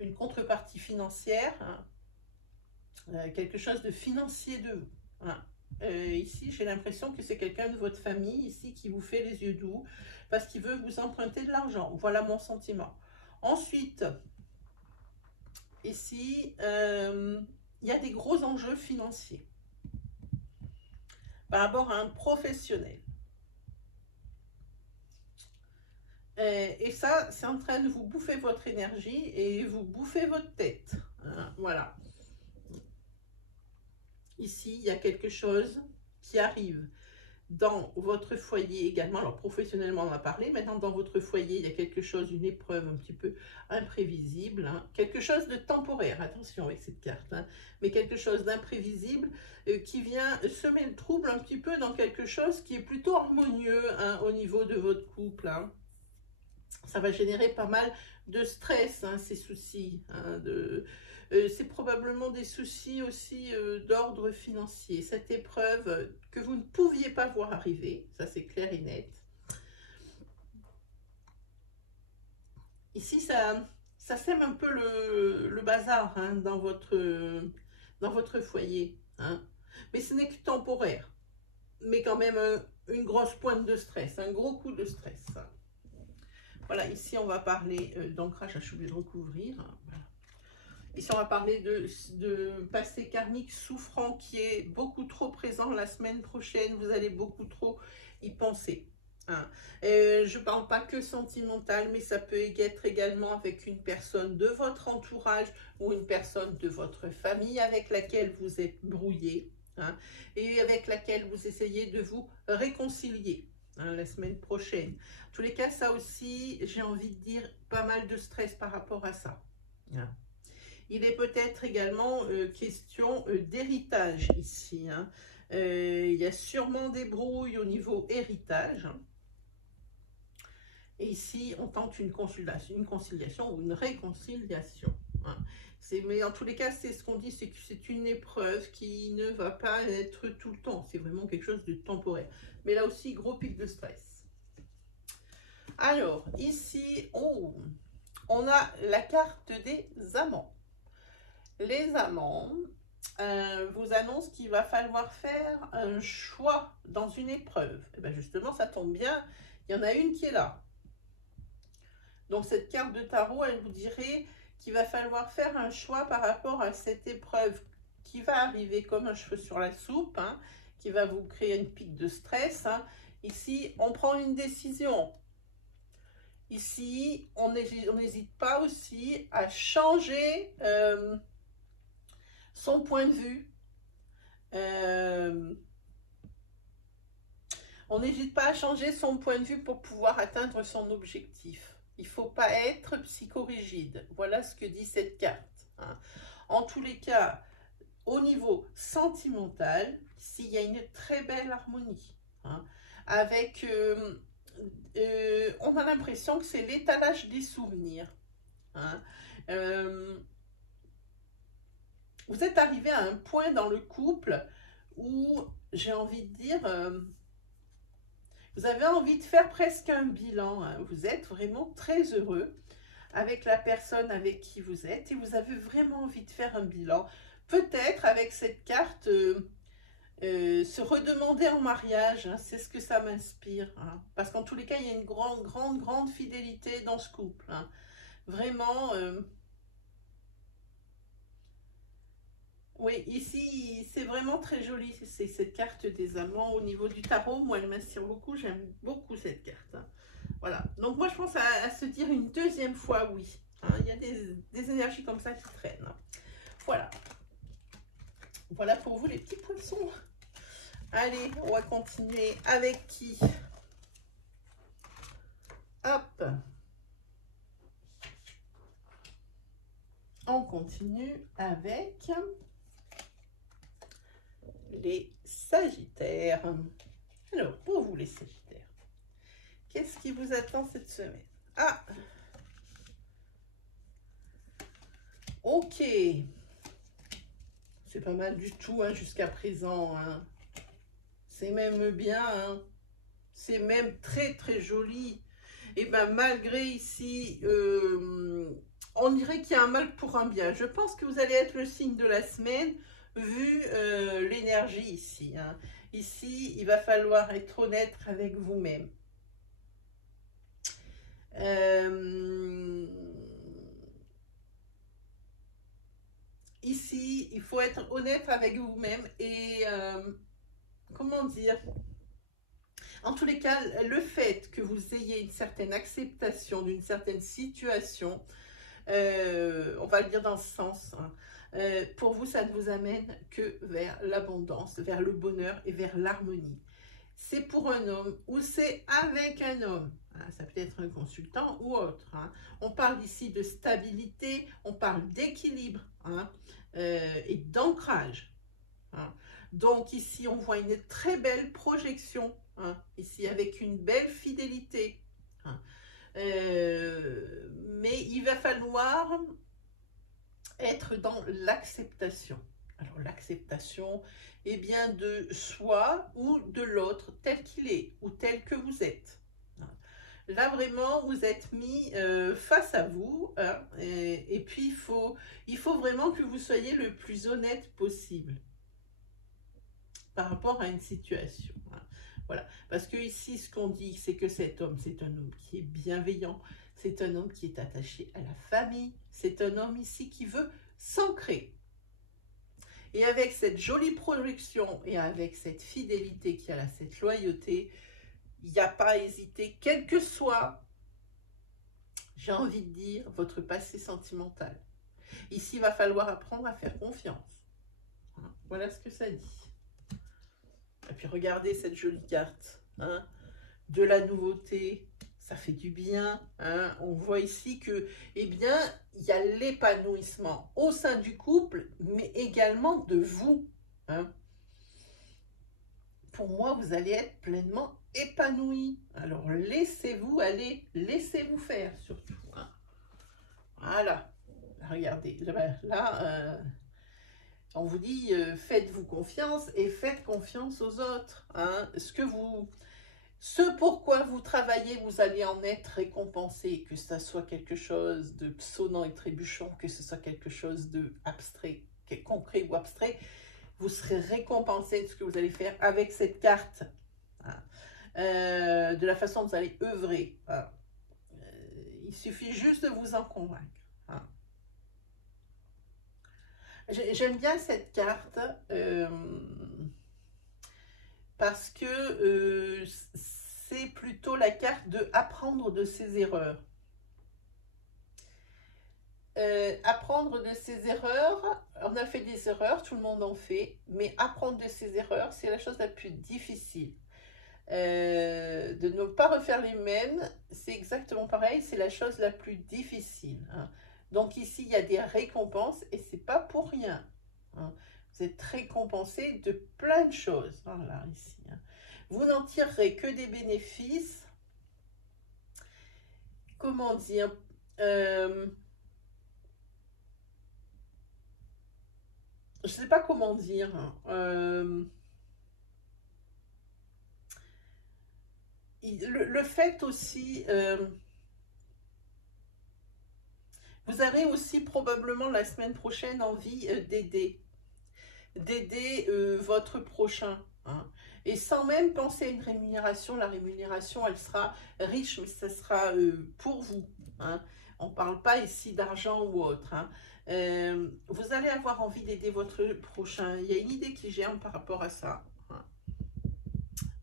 une contrepartie financière, hein, quelque chose de financier de vous. Hein. Ici, j'ai l'impression que c'est quelqu'un de votre famille ici qui vous fait les yeux doux parce qu'il veut vous emprunter de l'argent. Voilà mon sentiment. Ensuite, ici, il y a des gros enjeux financiers par rapport à un professionnel. Et ça, c'est en train de vous bouffer votre énergie et vous bouffer votre tête. Hein, voilà. Ici, il y a quelque chose qui arrive dans votre foyer également. Alors, professionnellement, on en a parlé. Maintenant, dans votre foyer, il y a quelque chose, une épreuve un petit peu imprévisible. Hein. Quelque chose de temporaire, attention avec cette carte. Hein. Mais quelque chose d'imprévisible qui vient semer le trouble un petit peu dans quelque chose qui est plutôt harmonieux, hein, au niveau de votre couple. Hein. Ça va générer pas mal de stress, hein, ces soucis. Hein, c'est probablement des soucis aussi d'ordre financier. Cette épreuve que vous ne pouviez pas voir arriver, ça c'est clair et net. Ici, ça sème un peu le bazar, hein, dans votre foyer. Hein. Mais ce n'est que temporaire. Mais quand même une grosse pointe de stress, un gros coup de stress. Hein. Voilà, ici on va parler d'ancrage, je suis obligée de recouvrir. Voilà. Ici on va parler de passé karmique souffrant qui est beaucoup trop présent la semaine prochaine. Vous allez beaucoup trop y penser. Hein. Je ne parle pas que sentimental, mais ça peut être également avec une personne de votre entourage ou une personne de votre famille avec laquelle vous êtes brouillé. Hein, et avec laquelle vous essayez de vous réconcilier. Hein, la semaine prochaine. En tous les cas, ça aussi, j'ai envie de dire, pas mal de stress par rapport à ça. Hein. Il est peut-être également question d'héritage ici. Hein. Il y a sûrement des brouilles au niveau héritage. Hein. Et ici, on tente une conciliation ou une réconciliation. Hein. Mais en tous les cas, c'est ce qu'on dit, c'est que c'est une épreuve qui ne va pas être tout le temps. C'est vraiment quelque chose de temporaire. Mais là aussi, gros pic de stress. Alors, ici, on a la carte des amants. Les amants vous annoncent qu'il va falloir faire un choix dans une épreuve. Et bien justement, ça tombe bien, il y en a une qui est là. Donc cette carte de tarot, elle vous dirait qu'il va falloir faire un choix par rapport à cette épreuve qui va arriver comme un cheveu sur la soupe, hein, qui va vous créer une pique de stress. Hein. Ici, on prend une décision. Ici, on n'hésite pas aussi à changer son point de vue. On n'hésite pas à changer son point de vue pour pouvoir atteindre son objectif. Il ne faut pas être psychorigide. Voilà ce que dit cette carte. Hein. En tous les cas, au niveau sentimental, s'il y a une très belle harmonie, hein, avec, on a l'impression que c'est l'étalage des souvenirs. Hein. Vous êtes arrivé à un point dans le couple où, j'ai envie de dire, vous avez envie de faire presque un bilan. Hein. Vous êtes vraiment très heureux avec la personne avec qui vous êtes et vous avez vraiment envie de faire un bilan. Peut-être avec cette carte, se redemander en mariage, hein, c'est ce que ça m'inspire. Hein. Parce qu'en tous les cas, il y a une grande fidélité dans ce couple. Hein. Vraiment... oui, ici, c'est vraiment très joli, c'est cette carte des amants au niveau du tarot. Moi, elle m'inspire beaucoup, j'aime beaucoup cette carte. Hein. Voilà, donc moi, je pense à se dire une deuxième fois oui. Hein. Il y a des énergies comme ça qui traînent. Hein. Voilà. Voilà pour vous les petits poissons. Allez, on va continuer avec qui? Hop. On continue avec... les Sagittaires. Alors, pour vous les Sagittaires, qu'est-ce qui vous attend cette semaine? Ah, ok, c'est pas mal du tout hein, jusqu'à présent. Hein. C'est même bien, hein. C'est même très très joli. Et bien malgré ici, on dirait qu'il y a un mal pour un bien. Je pense que vous allez être le signe de la semaine, vu l'énergie ici. Hein. Ici, il va falloir être honnête avec vous-même. Ici, il faut être honnête avec vous-même et, comment dire, en tous les cas, le fait que vous ayez une certaine acceptation d'une certaine situation, on va le dire dans ce sens, hein, pour vous, ça ne vous amène que vers l'abondance, vers le bonheur et vers l'harmonie. C'est pour un homme ou c'est avec un homme. Hein, ça peut être un consultant ou autre. Hein. On parle ici de stabilité, on parle d'équilibre hein, et d'ancrage. Hein. Donc ici, on voit une très belle projection, hein, ici avec une belle fidélité. Hein. Mais il va falloir être dans l'acceptation. Alors l'acceptation, eh bien de soi ou de l'autre tel qu'il est ou tel que vous êtes. Là vraiment vous êtes mis face à vous hein, et puis il faut vraiment que vous soyez le plus honnête possible par rapport à une situation. Hein. Voilà, parce que ici ce qu'on dit c'est que cet homme c'est un homme qui est bienveillant, c'est un homme qui est attaché à la famille, c'est un homme ici qui veut s'ancrer. Et avec cette jolie projection et avec cette fidélité qu'il y a là, cette loyauté, il n'y a pas à hésiter, quel que soit, j'ai envie de dire, votre passé sentimental. Ici, il va falloir apprendre à faire confiance. Voilà ce que ça dit. Et puis regardez cette jolie carte, hein, de la nouveauté, ça fait du bien. Hein. On voit ici que, eh bien, il y a l'épanouissement au sein du couple, mais également de vous. Hein. Pour moi, vous allez être pleinement épanoui. Alors, laissez-vous aller, laissez-vous faire surtout. Hein. Voilà. Regardez, là, on vous dit, faites-vous confiance et faites confiance aux autres. Hein. Ce pourquoi vous travaillez, vous allez en être récompensé, que ça soit quelque chose de sonnant et trébuchant, que ce soit quelque chose de abstrait, concret ou abstrait, vous serez récompensé de ce que vous allez faire avec cette carte, hein. De la façon dont vous allez œuvrer. Hein. Il suffit juste de vous en convaincre. Hein. J'aime bien cette carte parce que c'est plutôt la carte de apprendre de ses erreurs. Apprendre de ses erreurs, on a fait des erreurs, tout le monde en fait, mais apprendre de ses erreurs, c'est la chose la plus difficile. De ne pas refaire les mêmes, c'est exactement pareil, c'est la chose la plus difficile. Hein. Donc ici, il y a des récompenses et c'est pas pour rien. Hein. Vous êtes récompensé de plein de choses. Voilà, ici. Hein. Vous n'en tirerez que des bénéfices. Comment dire je ne sais pas comment dire. Le fait aussi, vous avez aussi probablement la semaine prochaine envie d'aider votre prochain. Hein. Et sans même penser à une rémunération, la rémunération, elle sera riche, mais ça sera pour vous. Hein. On ne parle pas ici d'argent ou autre. Hein. Vous allez avoir envie d'aider votre prochain. Il y a une idée qui germe par rapport à ça. Hein.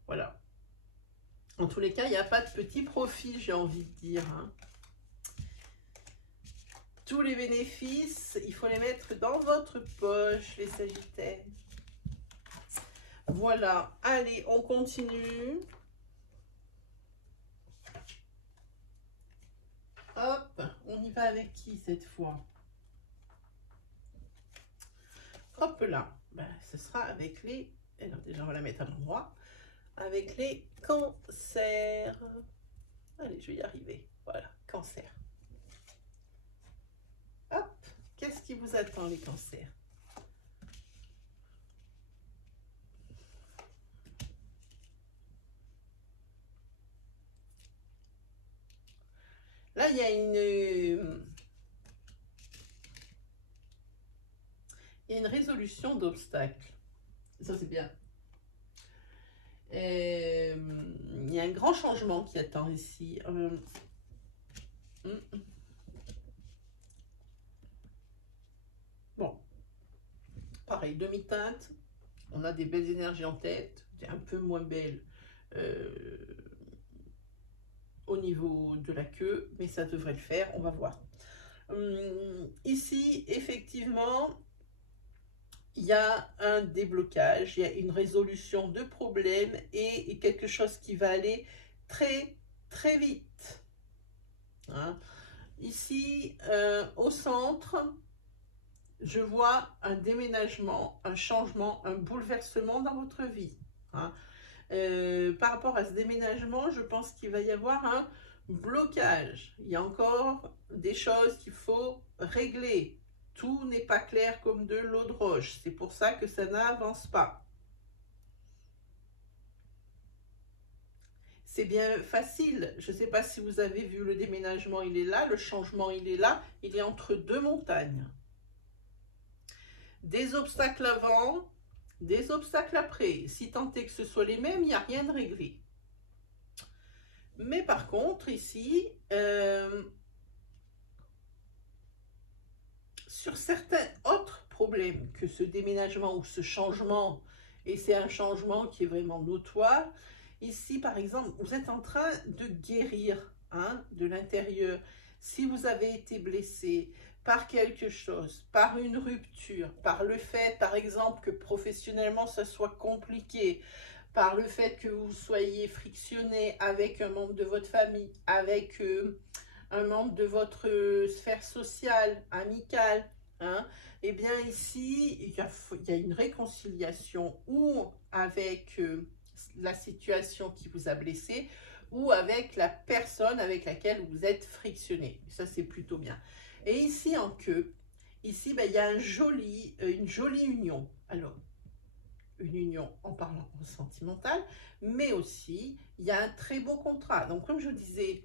Voilà. En tous les cas, il n'y a pas de petit profit, j'ai envie de dire. Hein. Tous les bénéfices, il faut les mettre dans votre poche, les Sagittaires. Voilà. Allez, on continue. Hop, on y va avec qui cette fois? Hop là. Ben, ce sera avec les Alors déjà, on va la mettre à l'endroit. Avec les cancers. Allez, je vais y arriver. Voilà, cancer. Hop, qu'est-ce qui vous attend les cancers? Là, il y a une résolution d'obstacles. Ça, c'est bien. Il y a un grand changement qui attend ici. Bon, pareil, demi-teinte. On a des belles énergies en tête, un peu moins belles au niveau de la queue, mais ça devrait le faire, on va voir. Ici, effectivement, il y a un déblocage, il y a une résolution de problèmes et quelque chose qui va aller très, très vite. Hein. Ici, au centre, je vois un déménagement, un changement, un bouleversement dans votre vie. Hein. Par rapport à ce déménagement, je pense qu'il va y avoir un blocage. Il y a encore des choses qu'il faut régler. Tout n'est pas clair comme de l'eau de roche. C'est pour ça que ça n'avance pas. C'est bien facile. Je ne sais pas si vous avez vu le déménagement, il est là. Le changement, il est là. Il est entre deux montagnes. Des obstacles avant, des obstacles après. Si tant est que ce soit les mêmes, il n'y a rien de réglé. Mais par contre, ici, sur certains autres problèmes que ce déménagement ou ce changement, et c'est un changement qui est vraiment notoire, ici, par exemple, vous êtes en train de guérir de l'intérieur. Si vous avez été blessé par quelque chose, par une rupture, par le fait, par exemple, que professionnellement, ça soit compliqué, par le fait que vous soyez frictionné avec un membre de votre famille, avec un membre de votre sphère sociale, amicale, eh bien ici, il y a une réconciliation ou avec la situation qui vous a blessé ou avec la personne avec laquelle vous êtes frictionné. Ça, c'est plutôt bien. Et ici, en queue, ici, il y a une jolie union. Alors, une union en parlant sentimental, mais aussi, il y a un très beau contrat. Donc, comme je vous disais,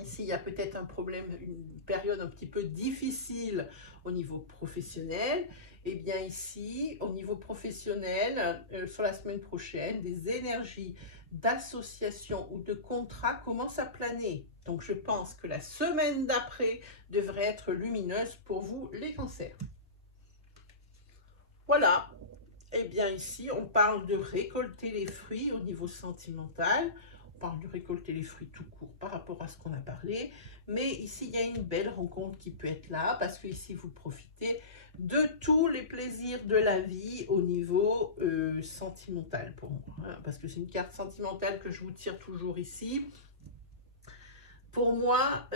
ici, il y a peut-être un problème, une période un petit peu difficile au niveau professionnel. Et bien ici, au niveau professionnel, sur la semaine prochaine, des énergies d'association ou de contrat commencent à planer. Donc, je pense que la semaine d'après devrait être lumineuse pour vous, les cancers. Voilà. Eh bien ici, on parle de récolter les fruits au niveau sentimental. On parle de récolter les fruits tout court par rapport à ce qu'on a parlé. Mais ici, il y a une belle rencontre qui peut être là parce que ici, vous profitez de tous les plaisirs de la vie au niveau sentimental pour moi. Parce que c'est une carte sentimentale que je vous tire toujours ici. Pour moi,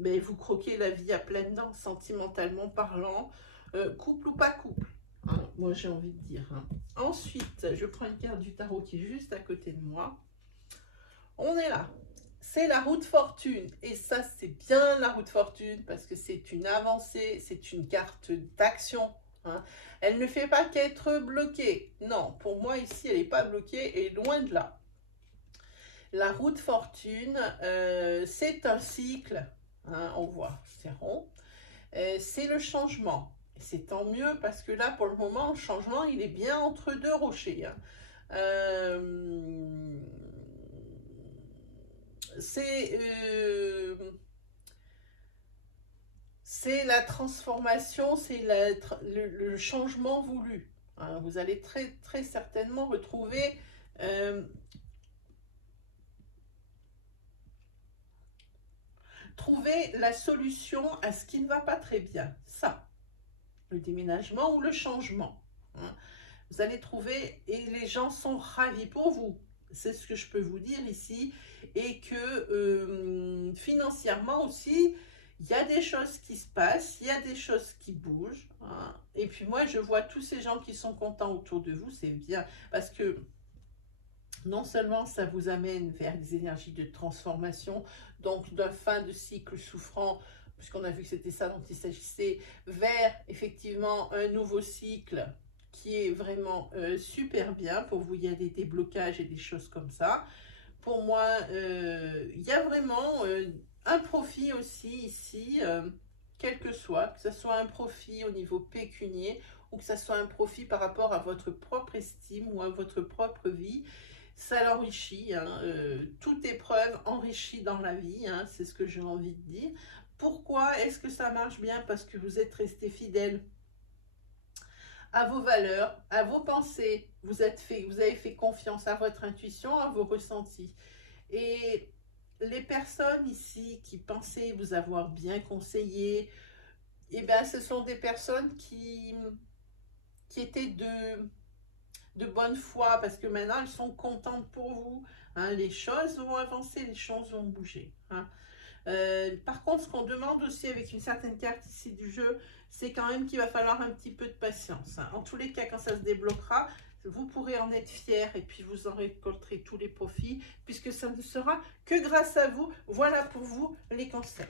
mais vous croquez la vie à pleines dents, sentimentalement parlant. Couple ou pas couple, moi j'ai envie de dire. Ensuite, je prends une carte du tarot qui est juste à côté de moi. On est là. C'est la roue de fortune. Et ça, c'est bien la roue de fortune parce que c'est une avancée, c'est une carte d'action. Elle ne fait pas qu'être bloquée. Non, pour moi ici, elle n'est pas bloquée et loin de là. La roue de fortune, c'est un cycle. On voit, c'est rond. C'est le changement. C'est tant mieux parce que là, pour le moment, le changement, il est bien entre deux rochers. C'est la transformation, c'est le changement voulu. Vous allez très, très certainement retrouver trouver la solution à ce qui ne va pas très bien. Ça, le déménagement ou le changement. Vous allez trouver, et les gens sont ravis pour vous. C'est ce que je peux vous dire ici. Et que financièrement aussi, Il y a des choses qui se passent, il y a des choses qui bougent. Hein. Et puis moi, je vois tous ces gens qui sont contents autour de vous, c'est bien. Parce que non seulement ça vous amène vers des énergies de transformation, donc d'un fin de cycle souffrant, puisqu'on a vu que c'était ça dont il s'agissait, vers effectivement un nouveau cycle qui est vraiment super bien. Pour vous, il y a des déblocages et des choses comme ça. Pour moi, il y a vraiment un profit aussi ici, quel que ce soit un profit au niveau pécunier ou que ce soit un profit par rapport à votre propre estime ou à votre propre vie. Ça l'enrichit, hein, toute épreuve enrichit dans la vie, hein, c'est ce que j'ai envie de dire. Pourquoi est-ce que ça marche bien? Parce que vous êtes resté fidèle à vos valeurs, à vos pensées, vous avez fait confiance à votre intuition, à vos ressentis. Et les personnes ici qui pensaient vous avoir bien conseillé, eh bien, ce sont des personnes qui étaient de bonne foi, parce que maintenant elles sont contentes pour vous. Hein, les choses vont avancer, les choses vont bouger. Hein. Par contre, ce qu'on demande aussi avec une certaine carte ici du jeu, c'est quand même qu'il va falloir un petit peu de patience. Hein. En tous les cas, quand ça se débloquera, vous pourrez en être fier et puis vous en récolterez tous les profits, puisque ça ne sera que grâce à vous. Voilà pour vous les cancers.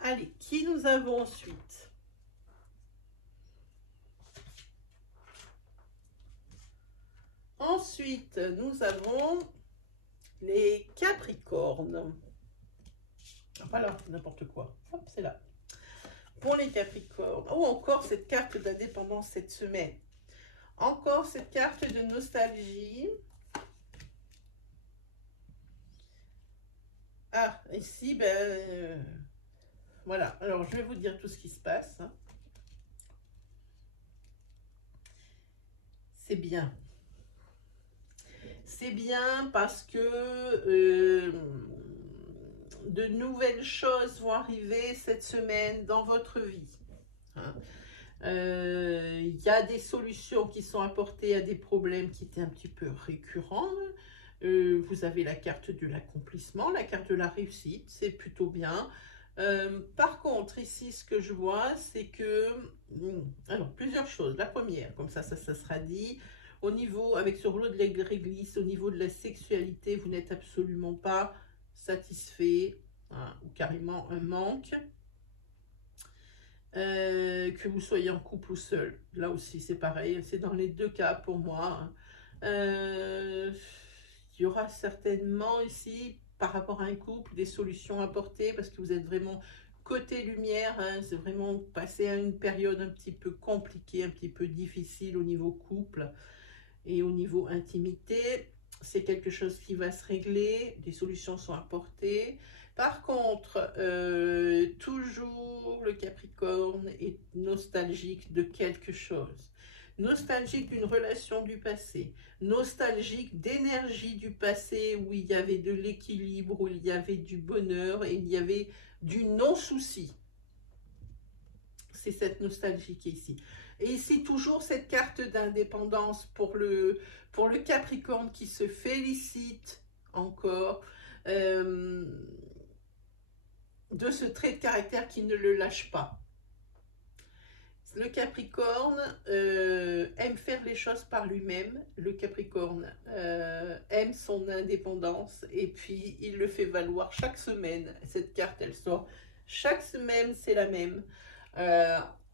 Allez, qui nous avons ensuite? Ensuite, nous avons les Capricornes. Voilà, n'importe quoi. Hop, c'est là. Pour les Capricornes. Oh, encore cette carte d'indépendance cette semaine. Encore cette carte de nostalgie. Ah, ici, ben... voilà. Alors, je vais vous dire tout ce qui se passe. Hein. C'est bien. C'est bien parce que de nouvelles choses vont arriver cette semaine dans votre vie. Hein. Y a des solutions qui sont apportées à des problèmes qui étaient un petit peu récurrents. Vous avez la carte de l'accomplissement, la carte de la réussite, c'est plutôt bien. Par contre, ici, ce que je vois, c'est que... alors, plusieurs choses. La première, comme ça sera dit. Au niveau, avec ce rouleau de la réglisse, au niveau de la sexualité, vous n'êtes absolument pas satisfait, hein, ou carrément un manque. Que vous soyez en couple ou seul, là aussi c'est pareil, c'est dans les deux cas pour moi. Il y aura certainement ici, par rapport à un couple, des solutions apportées parce que vous êtes vraiment côté lumière, hein, c'est vraiment passé à une période un petit peu compliquée, un petit peu difficile au niveau couple et au niveau intimité. C'est quelque chose qui va se régler, des solutions sont apportées. Par contre, toujours le Capricorne est nostalgique de quelque chose. Nostalgique d'une relation du passé. Nostalgique d'énergie du passé où il y avait de l'équilibre, où il y avait du bonheur et il y avait du non-souci. C'est cette nostalgie qui est ici. Et ici, toujours cette carte d'indépendance pour le Capricorne qui se félicite encore de ce trait de caractère qui ne le lâche pas. Le Capricorne aime faire les choses par lui-même. Le Capricorne aime son indépendance et puis il le fait valoir chaque semaine. Cette carte, elle sort chaque semaine, c'est la même.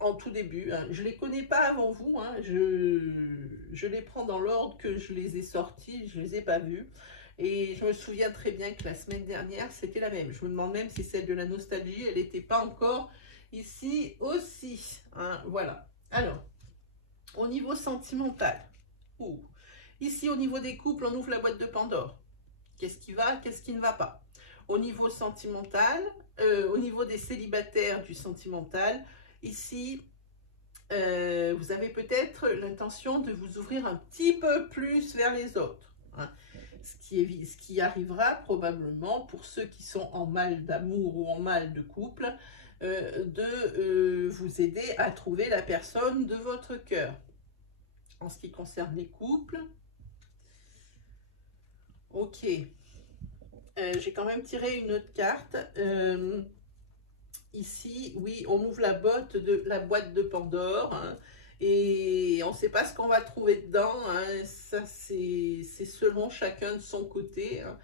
En tout début, hein. Je ne les connais pas avant vous, hein. Je les prends dans l'ordre que je les ai sortis, je ne les ai pas vus. Et je me souviens très bien que la semaine dernière, c'était la même. Je me demande même si celle de la nostalgie, elle n'était pas encore ici aussi. Hein, voilà. Alors, au niveau sentimental, ici au niveau des couples, on ouvre la boîte de Pandore. Qu'est-ce qui va, qu'est-ce qui ne va pas? Au niveau sentimental, au niveau des célibataires du sentimental, ici, vous avez peut-être l'intention de vous ouvrir un petit peu plus vers les autres. Hein. Ce qui arrivera probablement pour ceux qui sont en mal d'amour ou en mal de couple, de vous aider à trouver la personne de votre cœur. En ce qui concerne les couples, Ok. J'ai quand même tiré une autre carte. Ici, oui, on ouvre la boîte de Pandore, hein, et on ne sait pas ce qu'on va trouver dedans. Hein, ça, c'est selon chacun de son côté. Hein.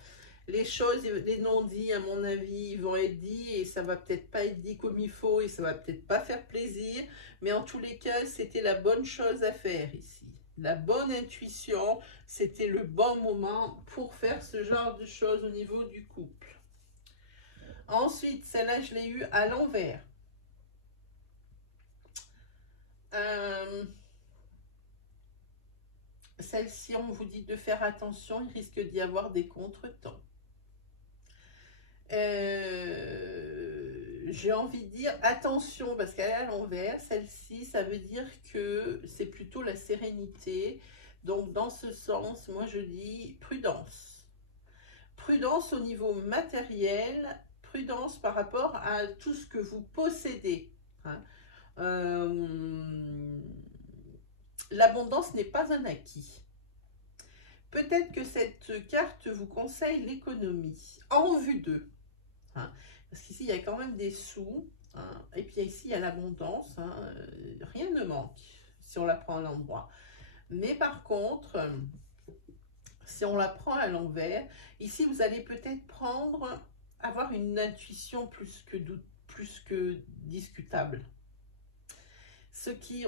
Les choses, les non-dits, à mon avis, vont être dits et ça va peut-être pas être dit comme il faut et ça va peut-être pas faire plaisir. Mais en tous les cas, c'était la bonne chose à faire ici. La bonne intuition, c'était le bon moment pour faire ce genre de choses au niveau du couple. Ensuite, celle-là, je l'ai eue à l'envers. Celle-ci, on vous dit de faire attention, il risque d'y avoir des contretemps. J'ai envie de dire attention, parce qu'elle est à l'envers. Celle-ci, ça veut dire que c'est plutôt la sérénité. Donc, dans ce sens, moi, je dis prudence. Prudence au niveau matériel, prudence par rapport à tout ce que vous possédez. Hein. L'abondance n'est pas un acquis. Peut-être que cette carte vous conseille l'économie, en vue d'eux. Hein. Parce qu'ici, il y a quand même des sous. Hein. Et puis ici, il y a l'abondance. Hein. Rien ne manque si on la prend à l'endroit. Mais par contre, si on la prend à l'envers, ici, vous allez peut-être avoir une intuition plus que discutable.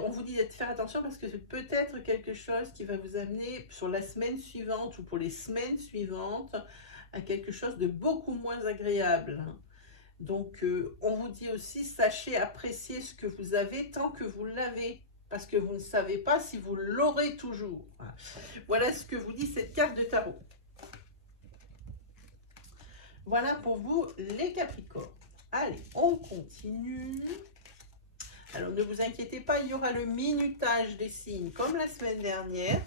On vous dit de faire attention parce que c'est peut-être quelque chose qui va vous amener sur la semaine suivante ou pour les semaines suivantes à quelque chose de beaucoup moins agréable. Donc, on vous dit aussi, sachez apprécier ce que vous avez tant que vous l'avez, parce que vous ne savez pas si vous l'aurez toujours. Voilà ce que vous dit cette carte de tarot. Voilà pour vous, les Capricornes. Allez, on continue. Alors, ne vous inquiétez pas, il y aura le minutage des signes comme la semaine dernière.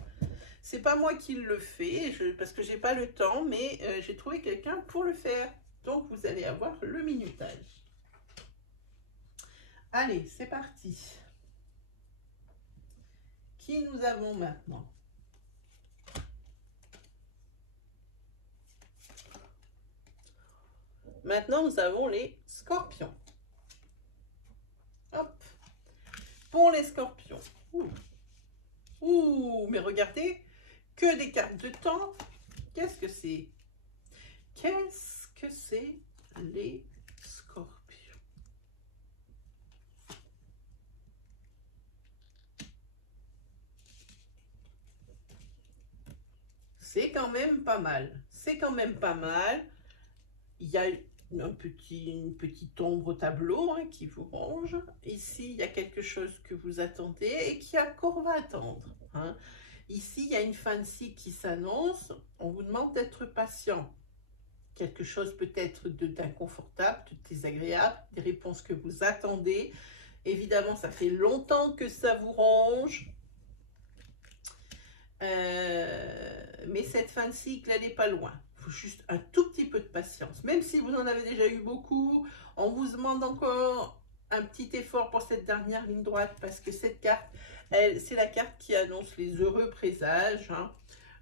C'est pas moi qui le fais, parce que j'ai pas le temps, mais j'ai trouvé quelqu'un pour le faire. Donc, vous allez avoir le minutage. Allez, c'est parti. Qui nous avons maintenant? Maintenant, nous avons les Scorpions. Hop. Pour les Scorpions. Ouh, mais regardez, que des cartes de temps. Qu'est-ce que c'est? Qu'est-ce que c'est les Scorpions? C'est quand même pas mal. C'est quand même pas mal. Il y a une petite ombre au tableau hein, qui vous ronge. Ici, il y a quelque chose que vous attendez et qui encore va attendre. Hein. Ici, il y a une fin de cycle qui s'annonce. On vous demande d'être patient. Quelque chose peut-être d'inconfortable, de désagréable, des réponses que vous attendez. Évidemment, ça fait longtemps que ça vous ronge. Mais cette fin de cycle, elle n'est pas loin. Il faut juste un tout petit peu de patience. Même si vous en avez déjà eu beaucoup, on vous demande encore un petit effort pour cette dernière ligne droite parce que cette carte, c'est la carte qui annonce les heureux présages. Hein.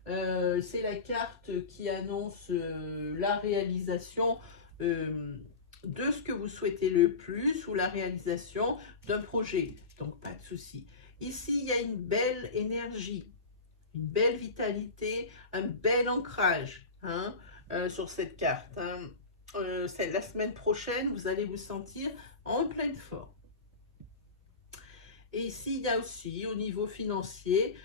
C'est la carte qui annonce la réalisation de ce que vous souhaitez le plus ou la réalisation d'un projet. Donc, pas de souci. Ici, il y a une belle énergie, une belle vitalité, un bel ancrage hein, sur cette carte. Hein. La semaine prochaine, vous allez vous sentir en pleine forme. Et ici, il y a aussi, au niveau financier,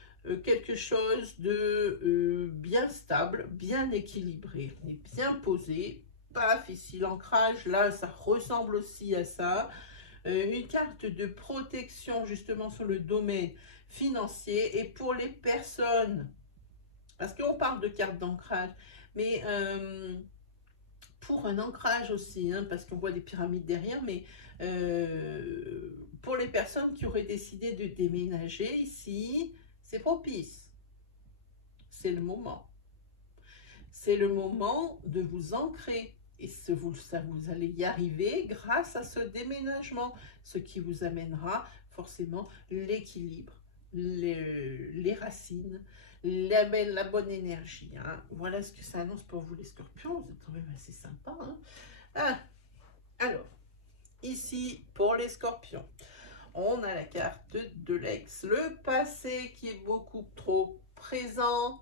quelque chose de bien stable, bien équilibré, mais bien posé. Paf, ici l'ancrage, là, ça ressemble aussi à ça. Une carte de protection justement sur le domaine financier et pour les personnes, parce qu'on parle de carte d'ancrage, mais pour un ancrage aussi, hein, parce qu'on voit des pyramides derrière, mais pour les personnes qui auraient décidé de déménager ici, c'est propice. C'est le moment. C'est le moment de vous ancrer. Et vous allez y arriver grâce à ce déménagement, ce qui vous amènera forcément l'équilibre, les racines, la bonne énergie. Hein. Voilà ce que ça annonce pour vous les scorpions, vous êtes quand même assez sympa. Hein. Ah, alors, ici, pour les scorpions, on a la carte de l'ex, le passé qui est beaucoup trop présent,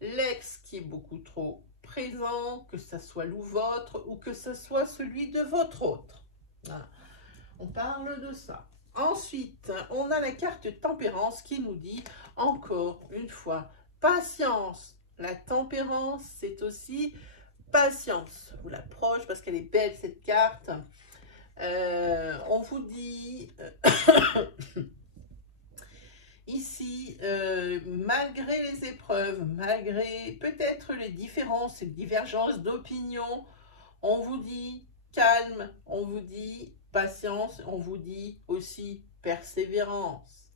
l'ex qui est beaucoup trop présent, que ce soit le vôtre ou que ce soit celui de votre autre. Ah, on parle de ça. Ensuite, on a la carte tempérance qui nous dit, encore une fois, patience. La tempérance, c'est aussi patience. Je vous l'approche parce qu'elle est belle cette carte. On vous dit ici, malgré les épreuves, malgré peut-être les différences et divergences d'opinion, on vous dit calme, on vous dit patience, on vous dit aussi persévérance.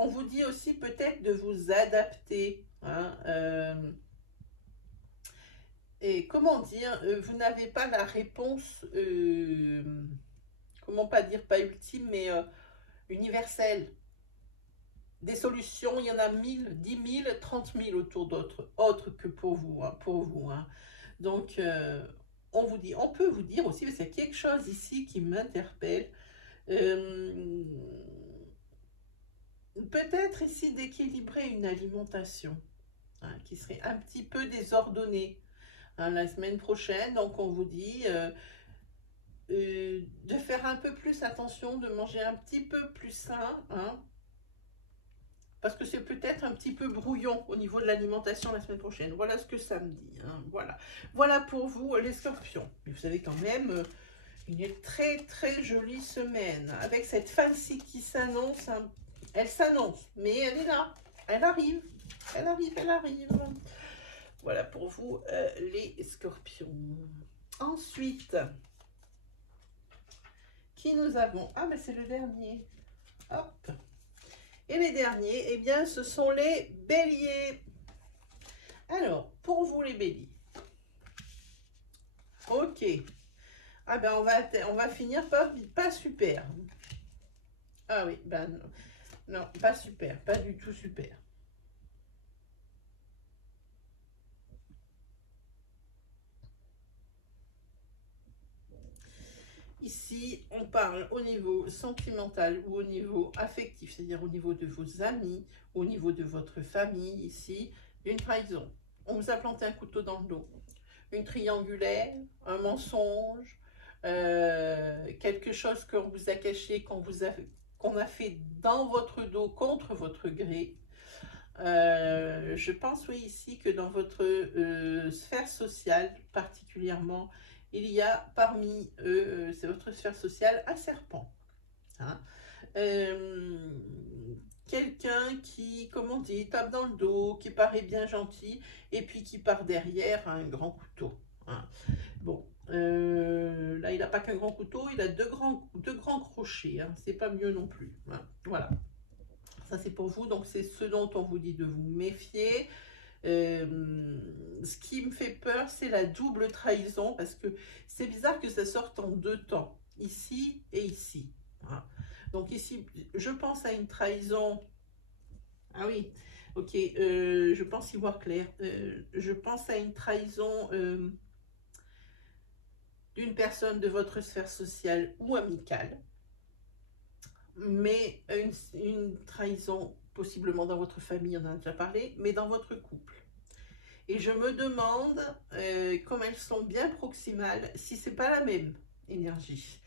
On vous dit aussi peut-être de vous adapter. Hein, et comment dire, vous n'avez pas la réponse, comment pas dire, pas ultime, mais universelle. Des solutions, il y en a 1000, 10 000, 30 000 autour d'autres, autres que pour vous. Hein. Donc, on vous dit, on peut vous dire aussi, parce qu'il y a quelque chose ici qui m'interpelle, peut-être ici d'équilibrer une alimentation hein, qui serait un petit peu désordonnée hein, la semaine prochaine. Donc, on vous dit de faire un peu plus attention, de manger un petit peu plus sain, hein, parce que c'est peut-être un petit peu brouillon au niveau de l'alimentation la semaine prochaine. Voilà ce que ça me dit. Hein. Voilà pour vous les scorpions. Mais vous avez quand même une très très jolie semaine avec cette fin-ci qui s'annonce. Hein. Elle s'annonce, mais elle est là. Elle arrive. Elle arrive, elle arrive. Voilà pour vous les scorpions. Ensuite, qui nous avons? Ah, ben c'est le dernier. Hop. Et les derniers, eh bien, ce sont les béliers. Alors, pour vous les béliers. Ok. Ah ben, on va finir par pas super. Ah oui, ben non, pas super, pas du tout super. Ici, on parle au niveau sentimental ou au niveau affectif, c'est-à-dire au niveau de vos amis, au niveau de votre famille, ici, d'une trahison. On vous a planté un couteau dans le dos, une triangulaire, un mensonge, quelque chose qu'on vous a caché, qu'on a fait dans votre dos contre votre gré. Je pense, oui, ici que dans votre sphère sociale, particulièrement, il y a parmi eux, c'est votre sphère sociale, un serpent. Hein. Quelqu'un qui, comment on dit, tape dans le dos, qui paraît bien gentil, et puis qui part derrière un grand couteau. Hein. Bon, là, il n'a pas qu'un grand couteau, il a deux grands crochets. Hein. C'est pas mieux non plus. Hein. Voilà. Ça, c'est pour vous. Donc, c'est ce dont on vous dit de vous méfier. Ce qui me fait peur, c'est la double trahison, parce que c'est bizarre que ça sorte en deux temps, ici et ici. Hein. Donc ici, je pense à une trahison. Ah oui, ok, je pense y voir clair. Je pense à une trahison d'une personne de votre sphère sociale ou amicale, mais une trahison possiblement dans votre famille, on en a déjà parlé, mais dans votre couple. Et je me demande, comme elles sont bien proximales, si c'est pas la même énergie.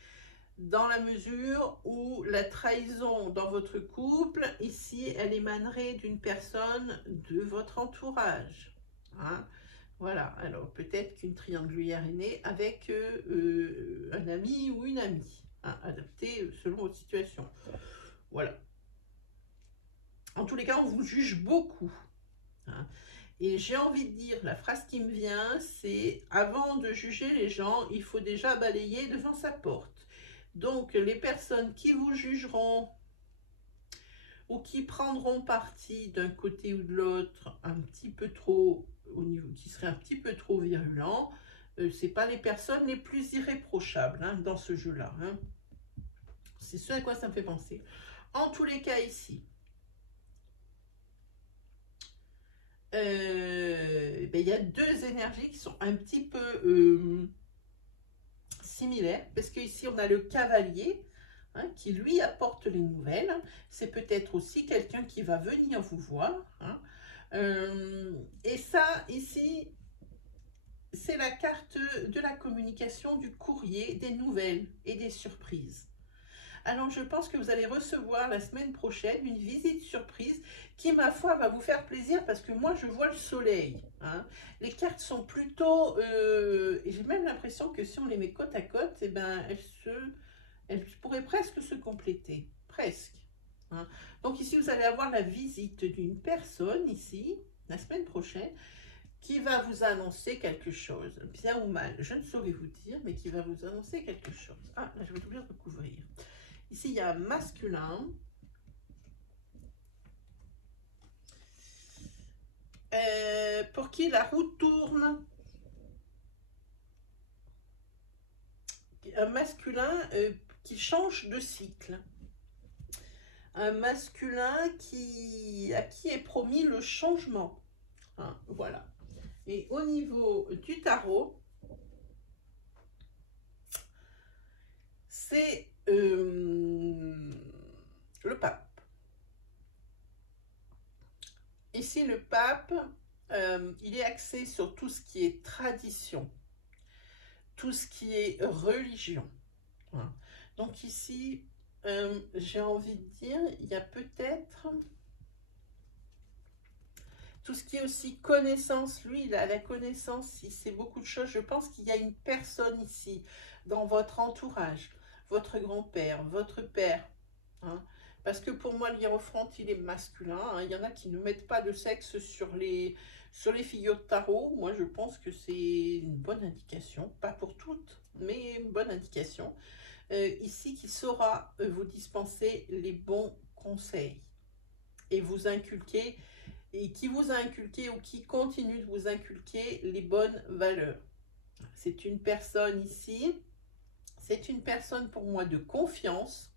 Dans la mesure où la trahison dans votre couple, ici, elle émanerait d'une personne de votre entourage. Hein. Voilà, alors peut-être qu'une triangulaire est née avec un ami ou une amie, hein, adapté selon votre situation. Voilà. En tous les cas, on vous juge beaucoup. Hein. Et j'ai envie de dire, la phrase qui me vient, c'est « Avant de juger les gens, il faut déjà balayer devant sa porte ». Donc, les personnes qui vous jugeront ou qui prendront parti d'un côté ou de l'autre un petit peu trop, au niveau, qui seraient un petit peu trop virulents, ce n'est pas les personnes les plus irréprochables hein, dans ce jeu-là. Hein. C'est ce à quoi ça me fait penser. En tous les cas ici, il y a deux énergies qui sont un petit peu similaires, parce qu'ici on a le cavalier, hein, qui lui apporte les nouvelles. C'est peut-être aussi quelqu'un qui va venir vous voir, hein. Et ça, ici, c'est la carte de la communication, du courrier, des nouvelles et des surprises. Alors, je pense que vous allez recevoir la semaine prochaine une visite surprise qui, ma foi, va vous faire plaisir parce que moi, je vois le soleil, hein. Les cartes sont plutôt... et j'ai même l'impression que si on les met côte à côte, eh ben, elles pourraient presque se compléter. Presque, hein. Donc ici, vous allez avoir la visite d'une personne, ici, la semaine prochaine, qui va vous annoncer quelque chose, bien ou mal, je ne saurais vous dire, mais qui va vous annoncer quelque chose. Ah, là, je vais oublier de recouvrir. Ici, il y a un masculin. Pour qui la roue tourne. Un masculin qui change de cycle. Un masculin à qui est promis le changement. Hein, voilà. Et au niveau du tarot, c'est le pape. Ici, le pape, il est axé sur tout ce qui est tradition, tout ce qui est religion. Voilà. Donc ici, j'ai envie de dire, il y a peut-être tout ce qui est aussi connaissance. Lui, il a la connaissance, il sait beaucoup de choses. Je pense qu'il y a une personne ici, dans votre entourage, votre grand-père, votre père, hein. Parce que pour moi, l'hiérophante, il est masculin, hein. Il y en a qui ne mettent pas de sexe sur les figures de tarot. Moi, je pense que c'est une bonne indication. Pas pour toutes, mais une bonne indication. Ici, qui saura vous dispenser les bons conseils et vous inculquer, et qui vous a inculqué ou qui continue de vous inculquer les bonnes valeurs. C'est une personne ici, c'est une personne pour moi de confiance,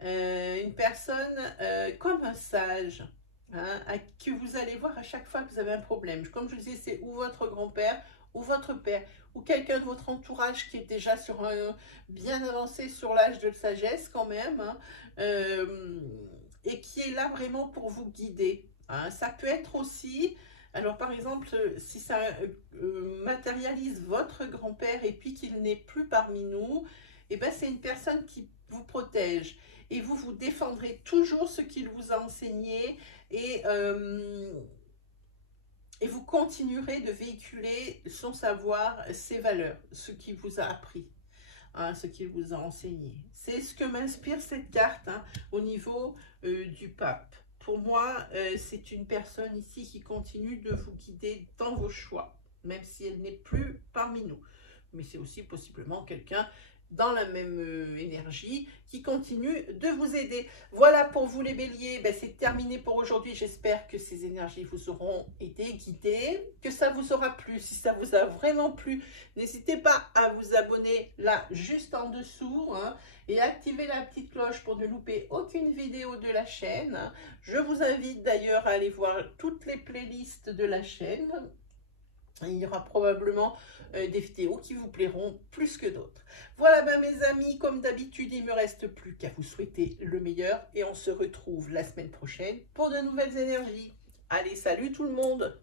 une personne comme un sage, hein, que vous allez voir à chaque fois que vous avez un problème. Comme je vous disais, c'est ou votre grand-père, ou votre père, ou quelqu'un de votre entourage qui est déjà bien avancé sur l'âge de sagesse quand même, hein, et qui est là vraiment pour vous guider. Hein. Ça peut être aussi, alors par exemple, si ça matérialise votre grand-père et puis qu'il n'est plus parmi nous, et ben c'est une personne qui vous protège et vous vous défendrez toujours ce qu'il vous a enseigné et vous continuerez de véhiculer son savoir, ses valeurs, ce qu'il vous a appris, hein, ce qu'il vous a enseigné. C'est ce que m'inspire cette carte, hein, au niveau du pape. Pour moi, c'est une personne ici qui continue de vous guider dans vos choix, même si elle n'est plus parmi nous. Mais c'est aussi possiblement quelqu'un dans la même énergie qui continue de vous aider. Voilà pour vous les béliers, ben, c'est terminé pour aujourd'hui. J'espère que ces énergies vous auront été guidées, que ça vous aura plu. Si ça vous a vraiment plu, n'hésitez pas à vous abonner là juste en dessous, hein, et activer la petite cloche pour ne louper aucune vidéo de la chaîne. Je vous invite d'ailleurs à aller voir toutes les playlists de la chaîne. Il y aura probablement des vidéos qui vous plairont plus que d'autres. Voilà ben, mes amis, comme d'habitude, il ne me reste plus qu'à vous souhaiter le meilleur et on se retrouve la semaine prochaine pour de nouvelles énergies. Allez, salut tout le monde!